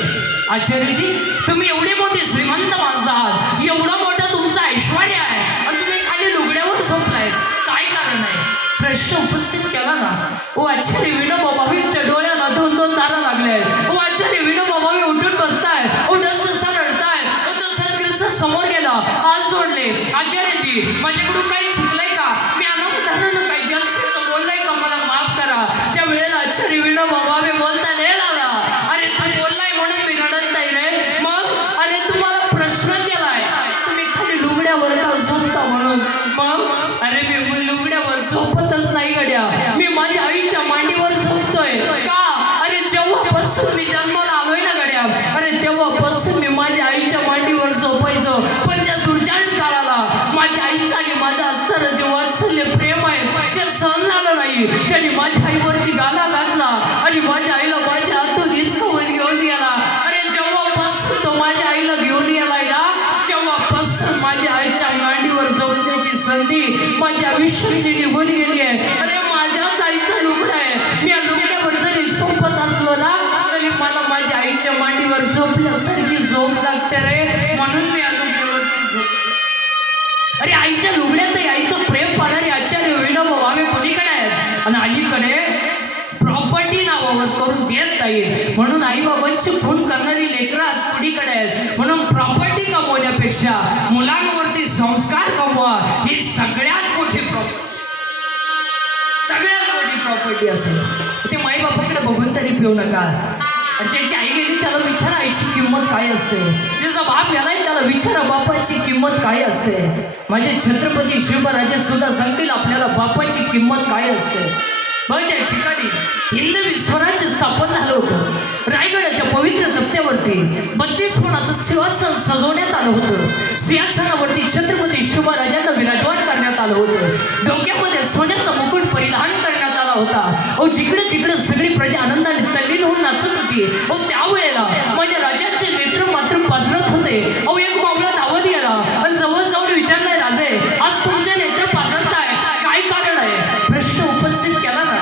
आचार्यजी, तुम्ही एवढी मोठी श्रीमंत माणसं आहात, एवढं मोठं तुमचं ऐश्वर्य आहे आणि तुम्ही खाली लुगड्यावर झोपलाय, काय कारण आहे? प्रश्न उपस्थित केला ना. ओ आचार्य विनोबाबांच्या डोळ्याला 2-2 तारा लागल्या आहेत. ओ आचार्य विनोबाबा उठून बसताय, ओ डससा रडताय. ओ तो सद्ग्रस्त समोर गेला, हात जोडले. आचार्यजी, माझ्याकडून काही चुकलंय का? मी अनावधानानं काही जास्त बोललंय का? मला माफ करा. त्या वेळेला आचार्य विनोबाबा बोलताय, हे दादा, अरे तू बोललाय म्हणून मी रडत नाही रे. मग अरे तुम्हाला प्रश्न केलाय, तुम्ही खाली लुगड्यावर का झोपता म्हणून. मग अरे मी लुगड्यावर झोपतच नाही गड्या, मी माझ्या आईच्या मांडीवर झोपतोय. का? अरे जेव्हापासून मी जन्माला आलोय ना गड्या, अरे तेव्हापासून मी माझ्या आईच्या मांडीवर झोपायचो. पण त्या दुर्जान काळाला माझ्या आईचं आणि माझं असणारं जे वात्सल्य प्रेम आहे ते सहन झालं नाही. त्यांनी माझ्या आईवरती गाला घातला आणि माझ्या आईला माझ्या हातून हिसकावून घेऊन गेला. अरे जेव्हापासून तो माझ्या आईला घेऊन गेलाय ना, तेव्हापासून माझ्या आईच्या मांडीवर झोपण्याची संधी माझ्या आयुष्याची निघून गेली आहे. अरे माझ्याच आईचा लुगडा आहे, मी या लुगड्यावर जरी झोपत असलो ना तरी मला माझ्या आईच्या मांडीवर झोपल्यासारखी झोप लागते रे, म्हणून मी या लुगड्यावरती झोपतो. अरे आईच्या लुगड्यातही आईचं प्रेम पाहणारे आचार्य विनोबा आम्ही कोणीकडे आहेत आणि अलीकडे प्रॉपर्टी नावावर करून देत नाही, म्हणून आईबाबांची खून करणारी लेकरं आज कुणीकडे आहेत. म्हणून प्रॉपर्टी कमवण्यापेक्षा मुलांवरती संस्कार कमवा ही सगळ्यात मोठी प्रॉपर्टी असेल. ते माईबापाकडे बघून तरी पिऊ नका. ज्याची आई गेली त्याला विचारा आईची किंमत काय असते, ज्याचा बाप गेलाय त्याला विचारा बापाची किंमत काय असते. माझे छत्रपती शिवराजे सुद्धा सांगतील आपल्याला बापाची किंमत काय असते. मग त्या ठिकाणी हिंदवी स्वराज्य स्थापन झालं होतं. रायगडाच्या पवित्र तप्त्यावरती 32 कोणाचं सिंहासन सजवण्यात आलं होतं. सिंहासनावरती छत्रपती शिवराजांना विराजमान करण्यात आलं होतं. डोक्यामध्ये सोन्याचा मुकुट परिधान करण्यात आला होता. अहो जिकडे तिकडे सगळी प्रजा आनंदाने तल्लीन होऊन नाचत होती. अहो त्यावेळेला माझ्या राजाचे नेत्र मात्र पाजरत होते. अहो एक मावळा धावत गेला आणि जवळ जाऊन विचारलाय, राजे आज तुमचे नेत्र पाजरताय, काय कारण आहे? प्रश्न उपस्थित केला ना.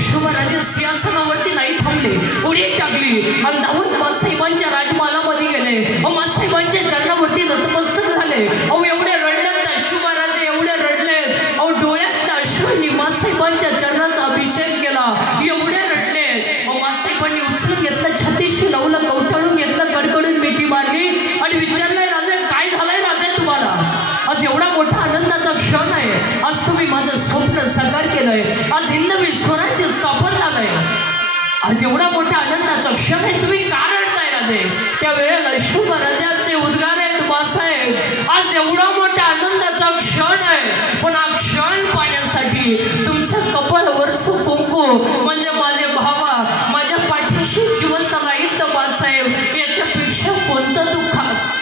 शिवराजे सिंहासनावरती नाही थांबले, उडी टाकली आणि धावून मासाहेबांच्या राजमहालामध्ये गेले. मासाहेबांच्या चरणावरती नतमस्तक झाले. अहो एवढे रडलेत ना शिवराजे, एवढे रडलेत. अहो डोळ्यात अश्रूंनी मासाहेबांच्या चरणाचा अभिषेक केला, एवढे रडलेत. मासाहेबांनी उचलून घेतलं, छातीशी लावलं, कवटाळून घेतलं, कडकडून मिठी मारली आणि विचारलंय, राजे काय झालंय राजे तुम्हाला? आज एवढा मोठा आनंदाचा क्षण आहे, आज तुम्ही माझं स्वप्न साकार केलंय, आज हिंदवी स्वराज्य स्थापन झालंय, आज एवढा मोठा आनंदाचा क्षण आहे, तुम्ही का रडताय राजे? त्या वेळेला शिवराजांचे उद्गार आहेत, बासाहेब आज एवढा मोठा आनंदाचा क्षण आहे, पण हा क्षण पाहण्यासाठी तुमच्या कपाळावरचं कुंकू म्हणजे माझे भावा माझ्या पाठीशी जिवंत राहील तर बासाहेब याच्यापेक्षा कोणतं दुःख असतं?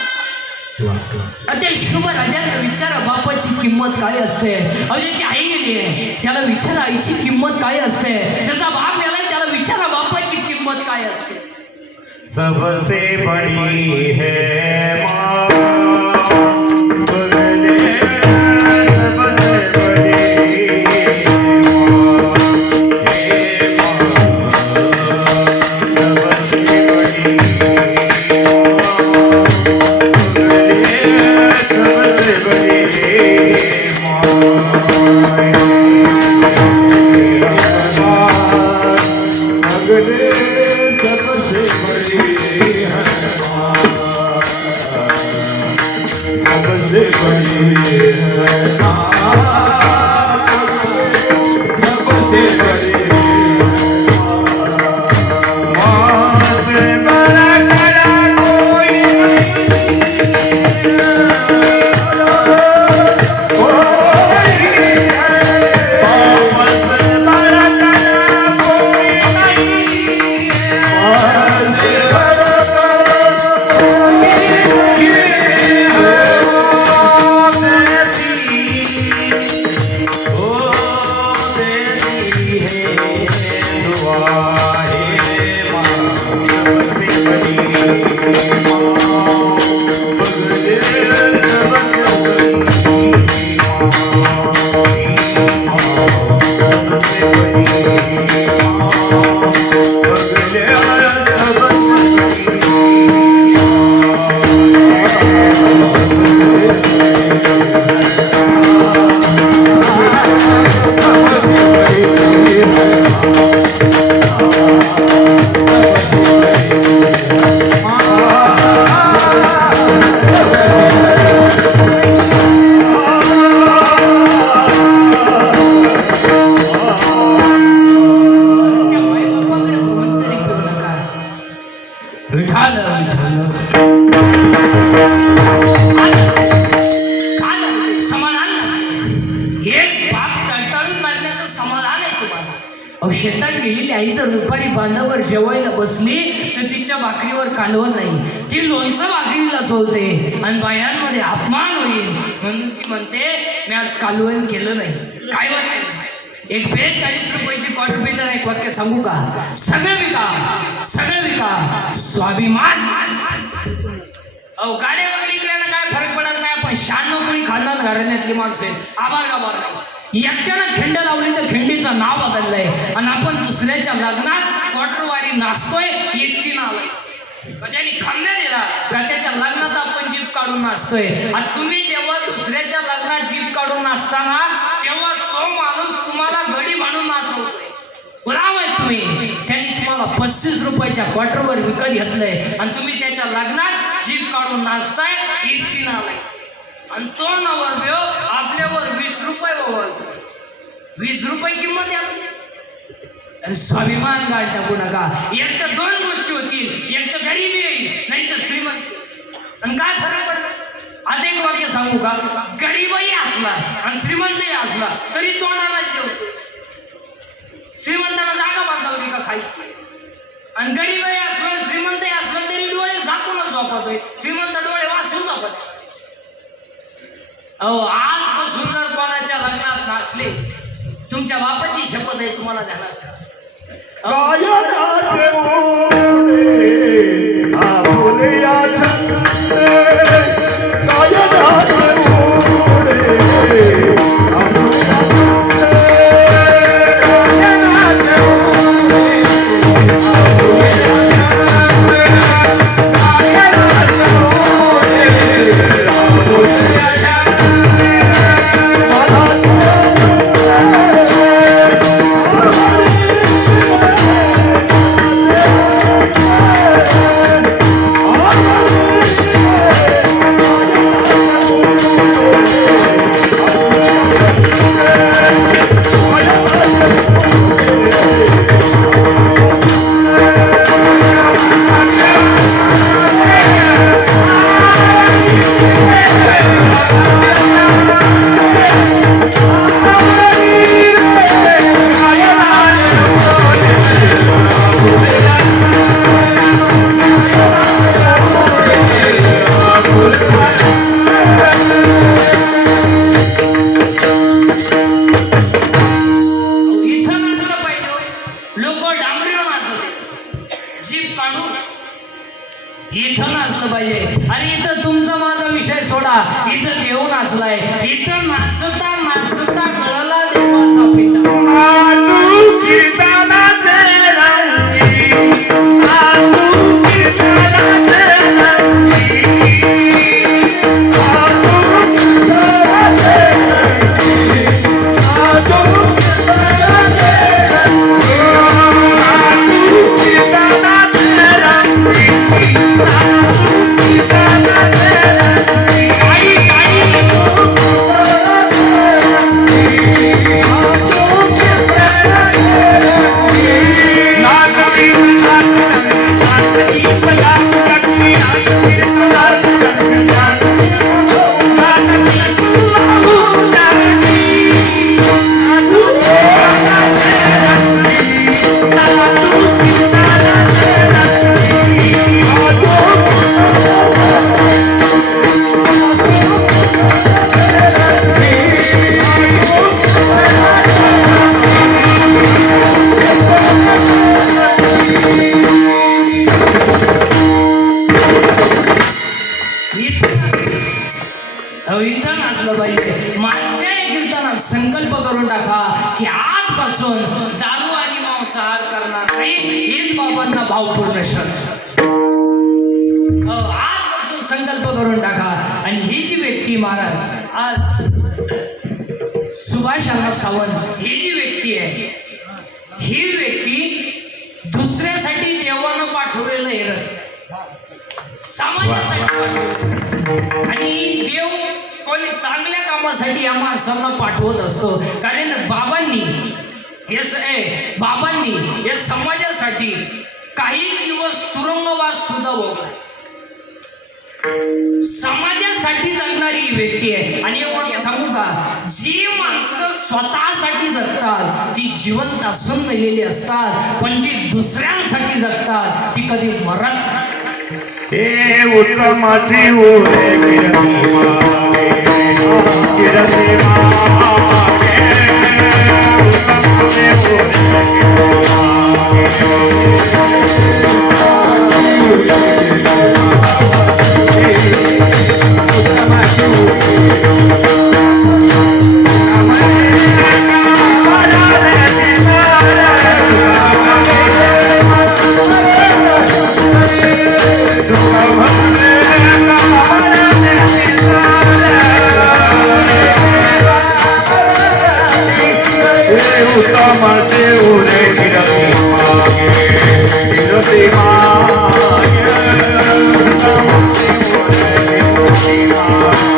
त्या शिवराजांना विचारा बापाची किंमत काय असते. ज्याची आई गेली आहे त्याला विचारा आईची किंमत काय असते. त्याचा बाप गेलाय त्याला विचारा बापाची किंमत काय असते. सबसे बड़ी है माँ, शेतात गेलेली आई जर दुपारी बांधावर जेवायला बसली तर तिच्या भाकरीवर कालवण नाही, ती लोणचं भाकरीला सोलते आणि बायांमध्ये अपमान होईल म्हणून ती म्हणते मी आज कालवण केलं नाही. काय वाटतं? एक 42 रुपयाची क्वार्टर पिताना एक वाक्य सांगू का? सगळं विका, सगळं विका, स्वाभिमान. अहो गाड्या बघितल्यानं काय फरक पडत नाही, पण 96 कोणी खानदान घराण्यातली माणसं आहेत. आभार नाही, एकट्यानं खिंड लावली तर खिंडीचं नाव बदललंय आणि आपण दुसऱ्याच्या लग्नात क्वार्टरवारी नाचतोय इतकी नाव आहे. ज्यांनी खंब्या दिला का त्याच्या लग्नात आपण जीप काढून नाचतोय. आणि तुम्ही जेव्हा दुसऱ्याच्या लग्नात जीप काढून नाचताना तेव्हा तो माणूस तुम्हाला गडी म्हणून नाचवतोय. गुलाम आहे तुम्ही. त्यांनी तुम्हाला 35 रुपयाच्या क्वार्टरवर विकत घेतलंय आणि तुम्ही त्याच्या लग्नात जीप काढून नाचताय इतकी नाव आहे. आणि तो नवरदेव आपल्यावर 20 रुपये ओवाळतो. 20 रुपये किंमत आहे आपली. आणि स्वाभिमान गाड टाकू नका. एक तर 2 गोष्टी होतील, एक तर गरिबी येईल नाही तर श्रीमंत. आणि काय फरक पडला? आता एक वाक्य सांगू का? गरीबही असला आणि श्रीमंतही असला तरी तोंडाला जेवतो. श्रीमंताला जागा बदलावली का खायची, आणि गरीबही असलं श्रीमंतही असलं तरी डोळे झाकूनच वापरतोय. श्रीमंत डोळे वाचून वापरतो. अहो आजपासून जर कोणाच्या लग्नात नाचले, तुमच्या बापाची शपथ आहे तुम्हाला ध्यानात. इथं नाचलं पाहिजे. अरे इथं तुमचा माझा विषय सोडा, इथं देव नाचलाय. इथं नाचता नाचता कळला देवाचा पिता. इथं नाचलं पाहिजे. मागच्या कीर्तनात संकल्प करून टाका की आजपासून दारू आणि मांसाहार करणार नाही. हेच बाबांना भावपूर्ण क्षण. आजपासून संकल्प करून टाका. आणि ही जी व्यक्ती महाराज आज सुभाष अण्णा सावंत ही जी व्यक्ती आहे, ही व्यक्ती दुसऱ्यासाठी देवानं पाठवलेलं हेर समाजासाठी आणि देव कोणी चांगल्या कामासाठी या माणसांना पाठवत असतो. कारण बाबांनी या समाजासाठी काही दिवस तुरुंगवास सुद्धा भोगला. समाजासाठी जगणारी ही व्यक्ती आहे. आणि एक वाक्य सांगू का? जी माणसं स्वतःसाठी जगतात ती जिवंत असून मेलेली असतात, पण जी दुसऱ्यांसाठी जगतात ती कधी मरत नाही. हे उत्तमाची ओरे गिरती मागे, गिरती मागे, उत्तमाची ओरे उत्तमाचे ओरे गिरती मागे, गिरती मागे, उत्तमाचे ओरे गिरती मागे.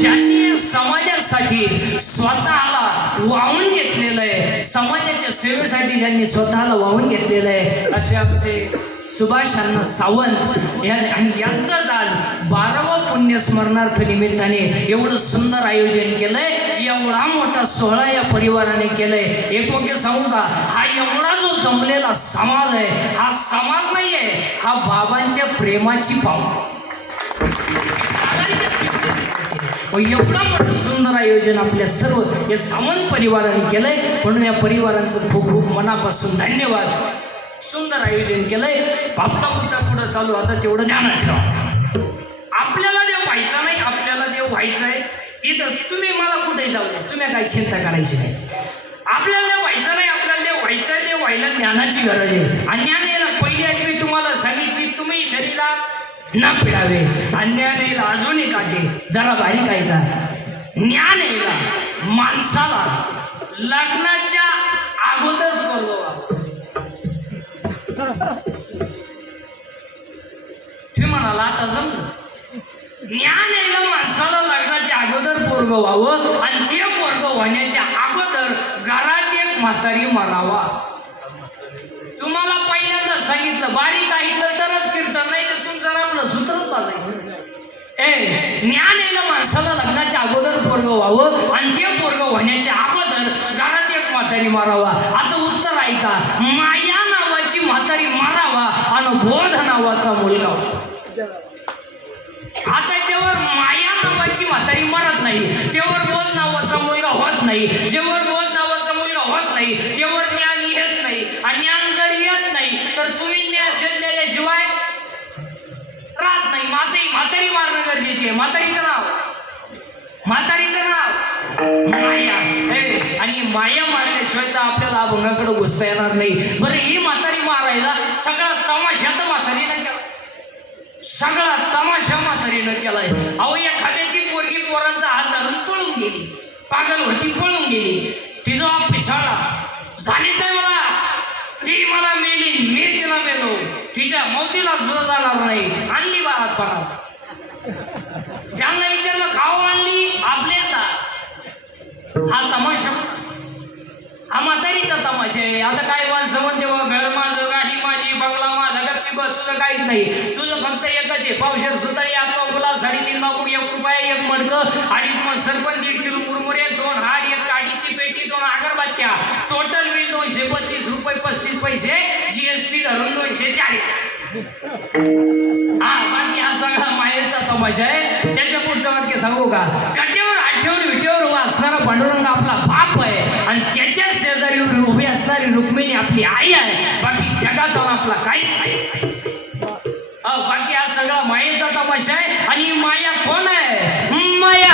ज्यांनी समाजासाठी स्वतःला वाहून घेतलेलं आहे, समाजाच्या सेवेसाठी ज्यांनी स्वतःला वाहून घेतलेलं आहे, असे आमचे सुभाष अण्णा सावंत आणि यांचंच आज 12वं पुण्यस्मरणार्थ निमित्ताने एवढं सुंदर आयोजन केलंय. एवढा मोठा सोहळा या परिवाराने केलंय. एक वाक्य सांगू का, हा एवढा जो जमलेला समाज आहे, हा समाज नाहीये, हा बाबांच्या प्रेमाची पाव. एवढं मोठं सुंदर आयोजन आपल्या सर्व या सावंत परिवाराने केलंय, म्हणून या परिवारांचं खूप खूप मनापासून धन्यवाद. सुंदर आयोजन केलंय. आपला मुद्दा पुढं चालू, आता तेवढं ध्यानात ठेवा. आपल्याला देव व्हायचा नाही, आपल्याला देव व्हायचं आहे. इथं तुम्ही मला कुठे जाऊ द्या, तुम्ही काय चिंता करायची नाही. आपल्याला देव व्हायचं नाही, आपल्याला देव व्हायचं आहे. देव व्हायला ज्ञानाची गरज आहे. आणि ज्ञान यायला पहिली आठवी तुम्हाला सांगितली, तुम्ही शरीरात न पिडावे. अन्यान येईल अजूनही काटे, जरा बारीक आहे का. ज्ञान येईल माणसाला लग्नाच्या अगोदर बोलवा. तुम्ही म्हणाला आता समज, ज्ञान येईल माणसाला लग्नाच्या अगोदर पोरग व्हावं, आणि ते पोरग होण्याच्या अगोदर घरात एक म्हातारी मरावा. तुम्हाला पहिल्यांदा सांगितलं, बारीक ऐकलं तरच कीर्तन, नाही तर तुमचं आपलं सूत्रच वाजायचं. ज्ञान येईल माणसाला लग्नाच्या अगोदर पोरग व्हावं, आणि ते पोरग होण्याच्या अगोदर घरात एक म्हातारी मारावा. आता उत्तर ऐका, माया नावाची म्हातारी मारावा आणि बोध नावाचा मुलगा. आता जेव्हा माया नावाची म्हातारी मरत नाही, तेव्हा बोध नावाचा मुलगा होत नाही. जेव्हा बोध नावाचा मुलगा होत नाही, तेव्हा ज्ञान येत नाही. आणि ज्ञान जर येत नाही, तर तुम्ही ज्ञान दिल्याशिवाय राहत नाही. म्हातारी मारणं गरजेचे आहे. म्हातारीचं नाव माया. आणि माया मारल्याशिवाय तर आपल्याला अभंगाकडे घुसता येणार नाही. बरं, ही म्हातारी मारायला सगळा तमाशा तर म्हातारीनं केला, सगळा तमाशा म्हातारीनं केलाय. अहो, एखाद्याची पोरगी पोरांचा हात धरून पळून गेली, पागल होती, पळून गेली. तिचा पिसाळा झालीच नाही मला, ती मला मेली, मी तिला मेलो, तिच्या मौतीला सुद्धा जाणार नाही. आणली बाळात पाण्यात. ज्यांना विचारलं खाऊ आणली, आपलेच. हा तमाशा, हा म्हातारीचा तमाशा आहे. आता काय माणसं म्हणते, घर माझं, गाडी माझी, बंगला माझा, गपची बस, तुझं काहीच नाही. तुझं फक्त एकच आहे, पावशेर सुतारी, आत्मा गुलाब, 3.5 बाबू, 1 रुपया, 1 मडकं, 2.5 मग सरपण, 1.5 किलो कुरमुरे, 2 हार, 1 काडीची पेटी, 2 अगरबत्त्या, टोटल बिल 232 रुपये 35 पैसे, GST धरून 240. हा, बाकी हा सगळा मायेचा तमाशा आहे. त्याच्या पुढचं वाक्य सांगू का, काट्यावर आठवड विटेवर वाचणारा पांडुरंग आपला बाप आहे, आणि त्याच्या शेजारी उभी असणारी रुक्मिणी आपली आई आहे. बाकी जगाचा आपला काहीच नाही. बाकी हा सगळा मायेचा तमाशा आहे. आणि माया कोण आहे? माया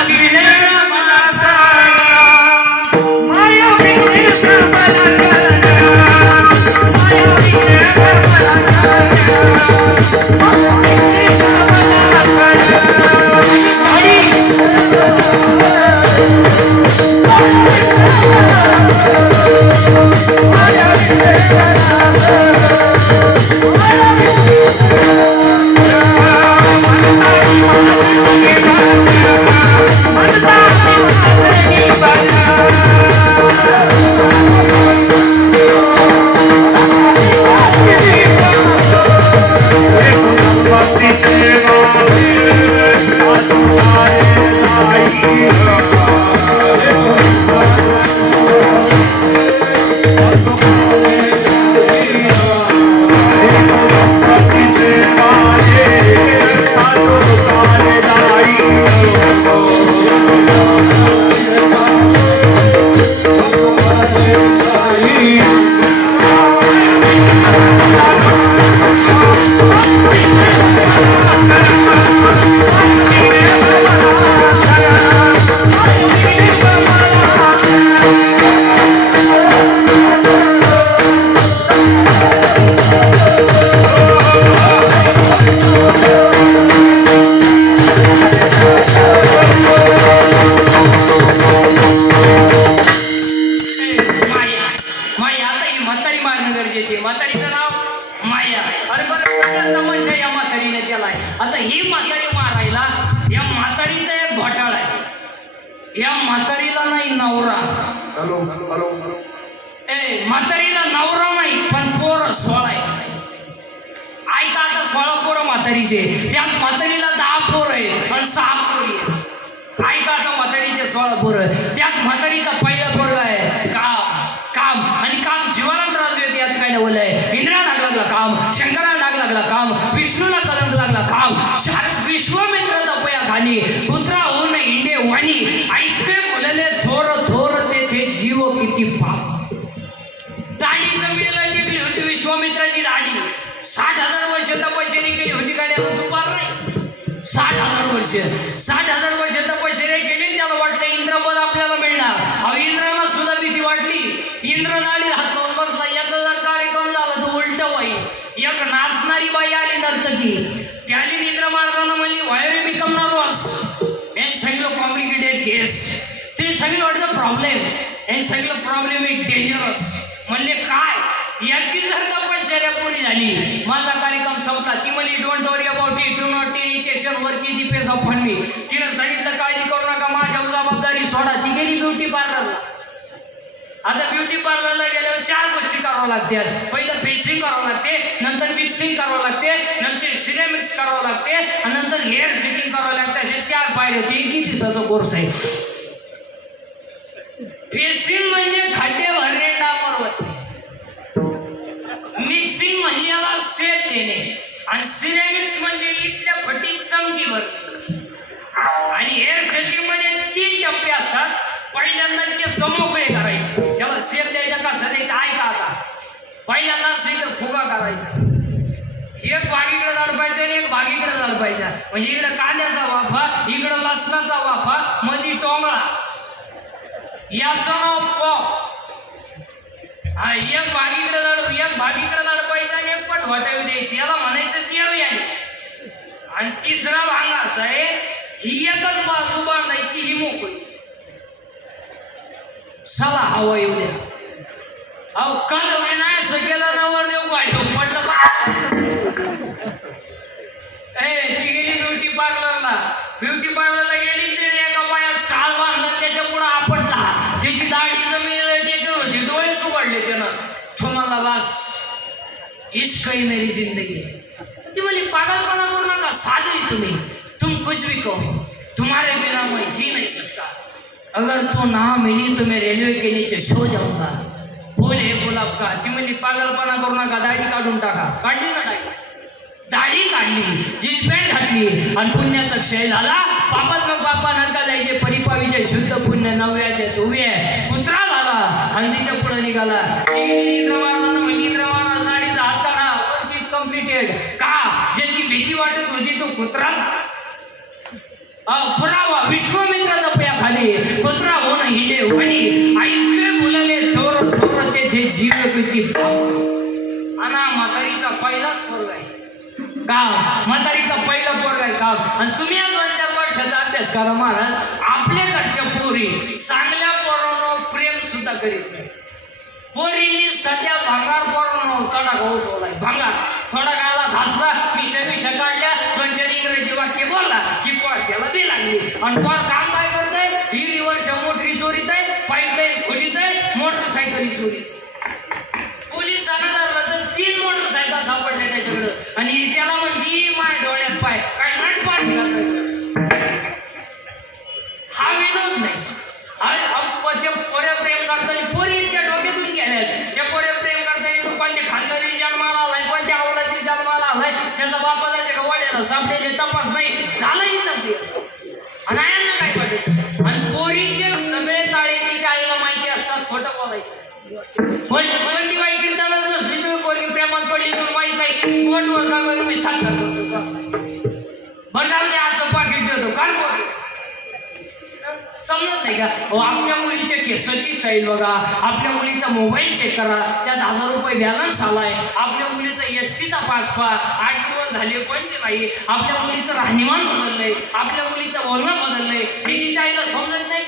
Manata म्हातारी मारणं गरजेचे. म्हातारीचं नाव माया. अरे बरं, सगळ्यात तमाशा या म्हातारीने केलाय. आता ही म्हातारी मारायला या म्हातारीचा एक घोटाळा आहे. या म्हातारीला नाही नवरा. Hello hello hello. म्हातारीला नवरा नाही, पण पोरं 16 आहे. ऐका आता, 16 पोरं म्हातारीचे, त्यात म्हातारीला 10 पोरं आहे आणि 6 पोरी आहे. ऐका आता, म्हातारीचे 16 पोरं, त्यात म्हातारीचा पहिला पोरगा आहे काम. काम आणि काम जीवाला त्रास देते. यात काय नवल आहे? इंद्रा नाग लागला काम, शंकराला नाग लागला काम, विष्णूला कलंक लागला काम, विश्वामित्राचा पया खाली, पुत्रा होऊन इंडे वाणी, ऐसे मुलले थोर थोर तेथे जीव किती पाप. दाढी जमिनीला टेकली होती विश्वामित्राची दाढी. 60,000 वर्ष तपश्चर्या केली होती. गाड्याला दुपार नाही. 60,000 वर्ष 60,000 वर्ष तपश्चर्या केली. त्याला वाटलं इंद्रपद आपल्याला मिळणार. अहो, इंद्राला सुद्धा भीती वाटली. इंद्र दाढी हात लावून बसला. याचा जर कार्यक्रम झाला तर उलट होईल. एक नाचणारी बाई आली नर्तकी. त्याने इंद्र महाराजांना म्हणली, व्हाय रे बिकम नर्वस अँड सगळं कॉम्प्लिकेटेड केस. ते सगळं वाटतं प्रॉब्लेम अँड सगळं प्रॉब्लेम इज डेंजरस. म्हणले काय? याची जर तपश्चर्या पूर्ण झाली, माझा कार्यक्रम संपला. ती म्हणली, don't worry about it, do not irritation, work is the pace of fund. तिने सांगितलं, काळजी करू नका, माझ्या जबाबदारी सोडा. ती गेली ब्युटी पार्लरला. आता ब्युटी पार्लरला गेल्यावर 4 गोष्टी कराव्या लागतात. पहिलं फेसिंग करावं लागते, नंतर मिक्सिंग करावं लागते, नंतर सिरेमिक्स करावं लागते आणि नंतर हेअर सेटिंग करावं लागते. असे 4 पायऱ्या. ते किती दिवसाचा कोर्स आहे. फेसिंग म्हणजे खड्डे भरणे, डांबर भरणे. मिक्सिंग म्हणजे याला सेट देणे आणि सिरेमिक्स म्हणजे इथल्या फटीत चमकी भरणे. आणि हेअर सेटिंग मध्ये 3 टप्पे असतात. पहिल्यांदा ते समोकळे करायचे, त्याला शेप द्यायचा, कसा द्यायचा ऐका आता. पहिल्यांदा असं फुगा करायचा. एक भाग इकडे दडपायचा आणि एक भाग इकडे दडपायचा. म्हणजे इकडे कांद्याचा वाफा, इकडे लसणाचा वाफा, मध्ये टोंगळा. याचं नाव पॉप. हा, एक भाग इकडे दडपायचा आणि एक पट वाटावी द्यायची. याला म्हणायचं देवी आहे. आणि तिसरा भाग असा आहे, ही एकच बाजू बांधायची, ही मोकळी. चला हवा येऊ द्या. अहो, काल नाही असं केलं, नवरदेव गाडी पडलं. ती गेली ब्युटी पार्लरला. ब्युटी पार्लरला गेली, ते एका पायात साळ बांधला, त्याच्या पुढे आपटला. त्याची दाढी जमिनीला टेकून होती, डोळे सुगडले त्यानं. तुम्हाला बस इश्कही मेरी जिंदगी. ती म्हणली, पागलपणा करू नका, साधी तुम्ही, तुम कुछ भी कहो, तुम्हारे बिना मैं जी नहीं सकता. अगर तो ना मिली तो मैं रेलवे के नीचे सो जाऊंगा. फूल है गुलाब का. ती म्हणली, पागलपणा करू नका, दाढी काढून टाका. काढली ना दाढी काढली, जीन्स पॅन्ट घातली आणि पुण्याचा क्षय झाला. पापात मग बापा नंतर जायचे, परिपावीचे शुद्ध पुण्य 9व्या उभे कुत्रा झाला आणि तिच्या पुढे निघाला. इंद्र महाराजांना म्हणली, इंद्र महाराज साडीचा हात काढा, वर्क इज कम्प्लिटेड. का? ज्याची भीती वाटत होती तो कुत्राच. पुरावा विश्वामित्राचा पया खाली, कुत्रा होऊन हिंडे वाणी, ऐसे मुलाले थोर थोर तेथे जीव किती पाप. आणि म्हातारीचा पहिलाच पोरगा आहे काम. म्हातारीचा पहिला पोरगा आहे काम. आणि तुम्ही या 2-4 वर्षाचा अभ्यास करा महाराज. आपल्याकडच्या पोरी चांगल्या पोरांवर प्रेम सुद्धा करीत नाही. पोरींनी सध्या भांगार पोरांवर तडाखा उठवलाय. भांगार थोडा काळाला धासला, मिशा काढल्या, 2-4 इंग्रजी वाक्य बोलला की पोर त्याला बी लागली. आणि पोर काम काय करतंय? विहिरीवरच्या मोटरी चोरीत आहे, पाईपलाईन खोलीत आहे, मोटरसायकली चोरीत. पोलिसांना धरलं तर 3 मोटरसायकल सापडल्या त्याच्याकडं. आणि त्याला म्हणती, माझ्या डोळ्यात पाय काय नटपाट. हा विनोद नाही. त्या पोऱ्या प्रेम करताना पोरी इतक्या डोक्यातून गेल्यात. त्या पोऱ्या प्रेम करताना तो कोणत्या खानदारी जन्माला आलाय, कोणत्या आवडाची जन्माला आलाय, त्याचा बापा त्याच्या वड्याला सापडेले तपास नाही झालंही चालते. आणि आयांना काय वाटेल. आणि पोरीचे सगळे चाळे तिच्या आईला माहिती असतात, खोटं बोलायचं. पण ती बाई कीर्तनात बसली, तुम्ही पोरगी प्रेमात पडली, तुम्ही माहीत नाही, बोटवर का मी साखर करतो का. बरं जाऊ दे, आजचं पाकिट देतो काल पोरगी. समजत नाही का? आपल्या मुलीच्या केसाची स्टाईल बघा, आपल्या मुलीचा मोबाईल चेक करा, त्यात 1000 रुपये बॅलन्स आलाय. आपल्या मुलीचा एसटीचा पास पा 8 दिवस झाले पंच नाही. आपल्या मुलीचं राहणीमान बदललंय, आपल्या मुलीचं बोलणं बदललंय. हे तिच्या आईला समजत नाही.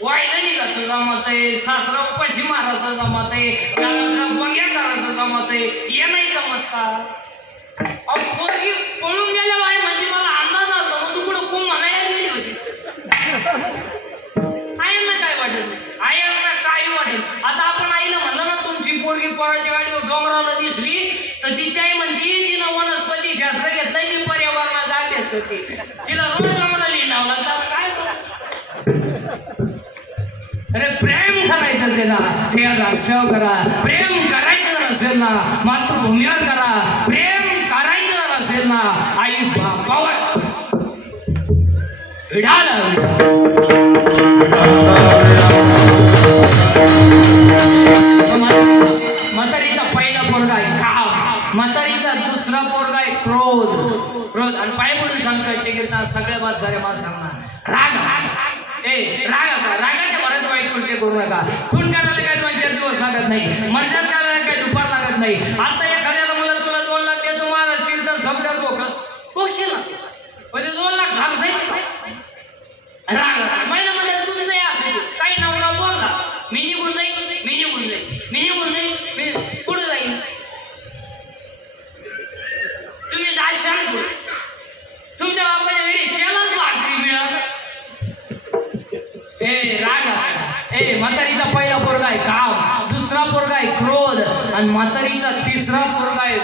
वायलं निघाचं जमत आहे, सासरा उपाशी मारायचं जमत आहे, पोराच्या गाडीवर डोंगराला दिसली तर तिची आई म्हणती तिनं वनस्पती शास्त्र घेतलंय मी पर्यावरणाचा अभ्यास करते तिला रोज डोंगराला लिहिणावं लागतं काय अरे प्रेम करायचं असेल ना ते राष्ट्रावर करा प्रेम करायचं जर असेल ना मातृभूमीवर करा प्रेम करायचं जर असेल ना आई बापावर विढाला म्हातारीचा पहिला पोरगा आहे काम म्हातारीचा दुसरा पोरगा आहे क्रोध क्रोध आणि पाय पडून सांगायचे कीर्तन सगळ्या साऱ्या माणसांना राग रागाच्या भरात वाईट कृत्य करू नका खून करायला काय 2-4 दिवस लागत नाही मर्डर करायला काय दुपार लागत नाही आता एखाद्याला मला तुला 2 लाख देतो महाराज कीर्तन संपल्यावर बोकस बघशील म्हणजे 2 लाख घालसायचे राग महिला म्हणतात तुमचं हे असेल काही नवरा बोलला मी निघून जाईल पुढे जाईल तुम्ही जाशाल तुमच्या बापाच्या घरी त्यालाच भाकरी मिळाल म्हातारीचा पहिला पोरगा आहे काम दुसरा पोरगा आहे क्रोध आणि म्हातारीचा तिसरा पोरगा आहे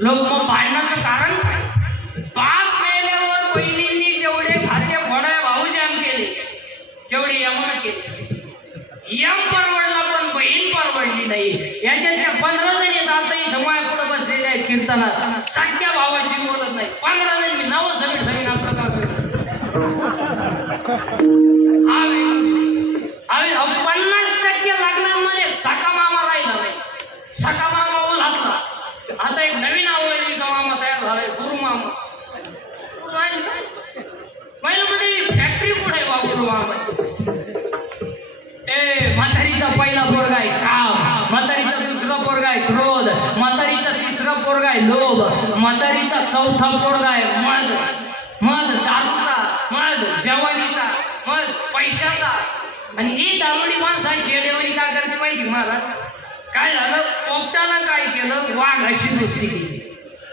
लोभ मग भांडणाचं कारण बाप मेल्यावर बहिणींनी जेवढे खाते फळे भाऊजाम केले तेवढे यमन केले यम परवडला पण बहीण परवडली नाही याच्यातल्या 15 जण येत आता इथं माय पुढे बसलेले आहेत कीर्तनात सख्या भावाशी बोलत नाही 15 जण मी नावं सगळी आपलं काम आम्ही 50% लग्नांमध्ये सखा मामा राहिला नाही सखा मामा ओलातला आता एक नवीन आवडीचा मामा तयार झालाय गुरु मामा पहिलं म्हणजे फॅक्टरी पुढे बा गुरु मामाची म्हातारीचा पहिला पोरगा आहे काम म्हातारीचा दुसरा पोरगा आहे क्रोध म्हातारीचा तिसरा पोरगा आहे लोभ म्हातारीचा चौथा पोरगा आहे मद दारूचा मद जवानीचा मद पैशाचा आणि ही दारुडी माणसा शेडेवरी काय करते माहिती मला काय झालं पोपटानं काय केलं वाघाशी दोस्ती केली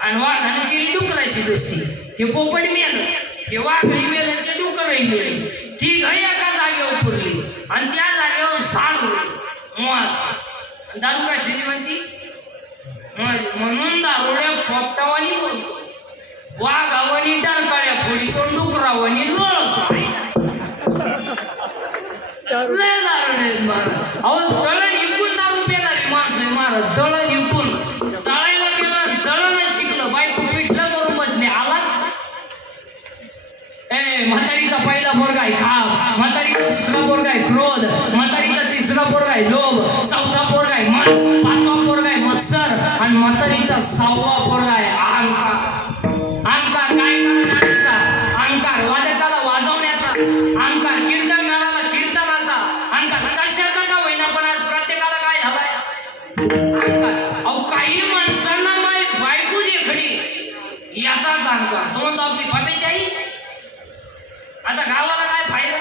आणि वाघानं केली डुकराशी दोस्ती ते पोपट मेलं ते वाघही मेलं ते डुकरही मेलं ती घरी एका जागेवर पुरली आणि त्या जागेवर झाड होती मास दारू कशाची म्हणती म्हणून दारुड्या पोपटावानी बोलतो वाघावानी डालकाळ्या फोडी तो डुकरावानी लोळतो लय दारुडे महाराज अहो दळण इकून दारू पेणारी माणसं आहे महाराज दळण इकून तळायला गेलं दळण शिकलं बायको पिठलं करून बसले आला म्हातारीचा पहिला पोरगा आहे काम म्हातारीचा दुसरा पोरगा आहे क्रोध म्हातारीचा तिसरा पोरगा आहे लोभ चौथा पोरगा आहे मन पाचवा पोरगा आहे मत्सर आणि म्हातारीचा 6वा पोरगा आहे अहंकार काय करण्याचा अहंकार वादकाला वाजवण्याचा अहंकार कीर्तनाला कीर्तनाचा अहंकार कशाचा का होईना पण आज प्रत्येकाला काय झालाय अहंकार अहो काही माणसांना बायको देखडी याचाच अहंकार तो म्हणतो आपली फबेची आई आता गावाला काय फायदा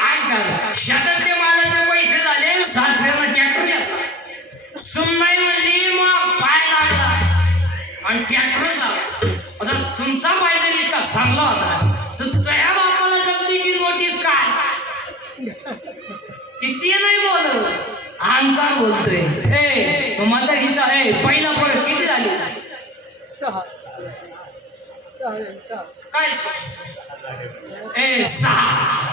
अहंकार शेतातले मालाचे पैसे झाले सासऱ्याला ट्रॅक्टर घेतला सुनबाई म्हणली मग पाय लागला आणि ट्रॅक्टर झाला आता तुमचा पाय जरी इतका चांगला होता तर तुझ्या बापाला जप्तीची नोटीस काय किती नाही बोल अहंकार बोलतोय म्हातारीचा पहिला पोरगा किती झाली काय 6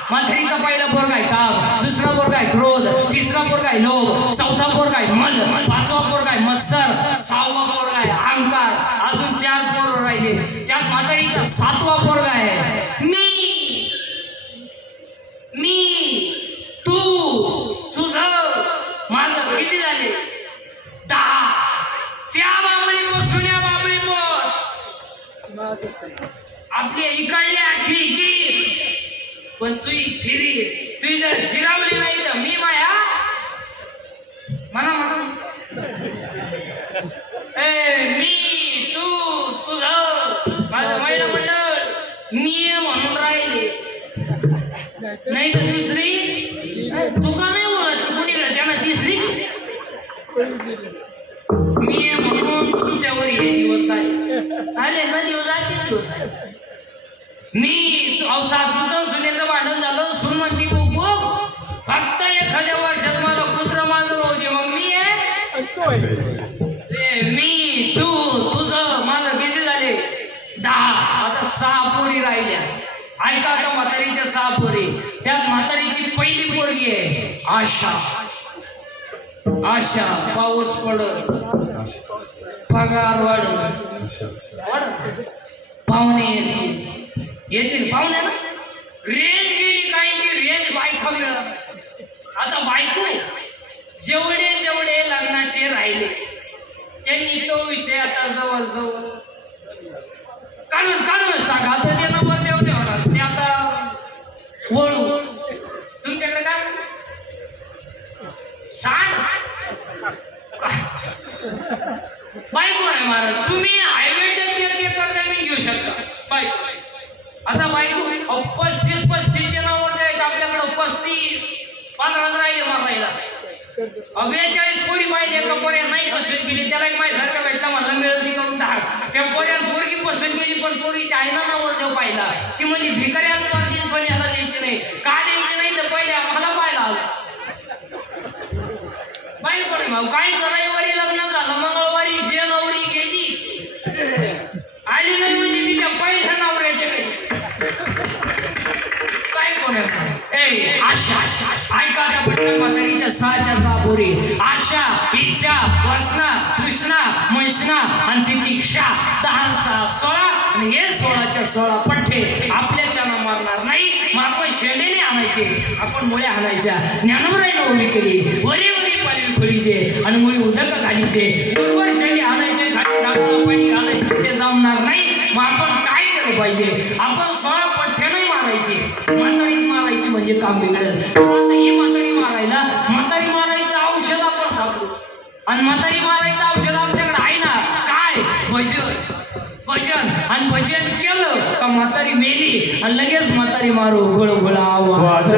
म्हातारीचा पहिला पोरगा आहे काम दुसरा पोरगा आहे क्रोध तिसरा पोरगा आहे लोभ चौथा पोरगा आहे मद पाचवा पोरगा आहे मत्सर 6वा पोरगा आहे अहंकार अजून 4 पोरं राहिले त्यात म्हातारीचा 7वा पोरगा आहे मी तू तुझं माझं किती झाले 10 त्या बाबळी बसून या बाबळी आपली इकडल्या ठीक पण तुझी जर शिरावली नाही तर मी माया म्हणा मी तू तुझं माझं महिला मंडळ मी म्हणून राहिले नाही तर दुसरी तू का नाही बोलत कुणीकडे त्यांना तिसरी मी म्हणून तुमच्यावर हे दिवस आले ना दिवस आहे मी सासूचं सुनेचं भांडण झालं सून म्हणती फक्त एखाद्या वर्षात मला कुत्र माझं होऊ दे मी तू तुझं माझं किती झाले 10. आता 6 पोरी राहिल्या. ऐका आता म्हातारीच्या 6 पोरी. त्यात म्हातारीची पहिली पोरगी आहे आशा. आशा पाऊस पडत पगार वाढ पाहुणे येतील पाहुणे ना. रेंज गेली काहीची रेंज बायका मिळत. आता बायको जेवढे लग्नाचे राहिले त्यांनी तो विषय आता जवळ काढून सांगा. आता ते नंबर देऊ होतात ते आता वळू. तुमच्याकडे काय सांग बायको नाही महाराज. तुम्ही हायवेचे एकर जमीन घेऊ शकता. बायको आता बायको 35 नावर द्यायचं आपल्याकडं 35 राहिले मारायला. 42 पोरी पाहिजे. एका पोऱ्या नाही पसंत केली त्याला एक माझ्यासारखा भेटला मला मिळेल ती करून 10. त्या पोऱ्यानं पोरगी पसंत केली पण पोरीची आईना नावर देव पाहिला. ती म्हणजे भिकाऱ्या पाहिजे पण याला द्यायची नाही. का द्यायची नाही तर पहिले आम्हाला पाहायला आलं. बायको नाही भाऊ. काहीच रविवारी लग्न झालं मंगळवारी जे नवरी गेली आली नाही म्हणजे तिच्या पहिल्या नवऱ्याच्या काय कोण आहे. आशा ऐका त्या पटकन म्हातारीच्या 6 पोरी आशा इच्छा वासना कृष्णा मैष्णा आणि तितिक्षा 10 6 16 आणि हे 16च्या 16 पठ्ठे आपल्याच्यानं मारणार नाही. मग आपण शेंडेने आणायचे आपण मुळे आणायच्या. ज्ञानोबराईने उभी केली वरी पालवी खोलीचे आणि मुळी उदक घालीचे. बरोबर शेंडे आणायचे खाली झाडाला पाणी घालायचे ते जमणार नाही. मग आपण काय केलं पाहिजे. आपण 16 पठ्ठे नाही मारायचे. म्हातारीच मारायची म्हणजे काम बिघडेल. आता ही म्हातारी मारायचं औषध आपण सांगतो आणि म्हातारी मारायचं औषध आपल्याकडे आहे ना. काय भजन आणि भजन केलं का म्हातारी मेली आणि लगेच म्हातारी मारू गोळ आवाज.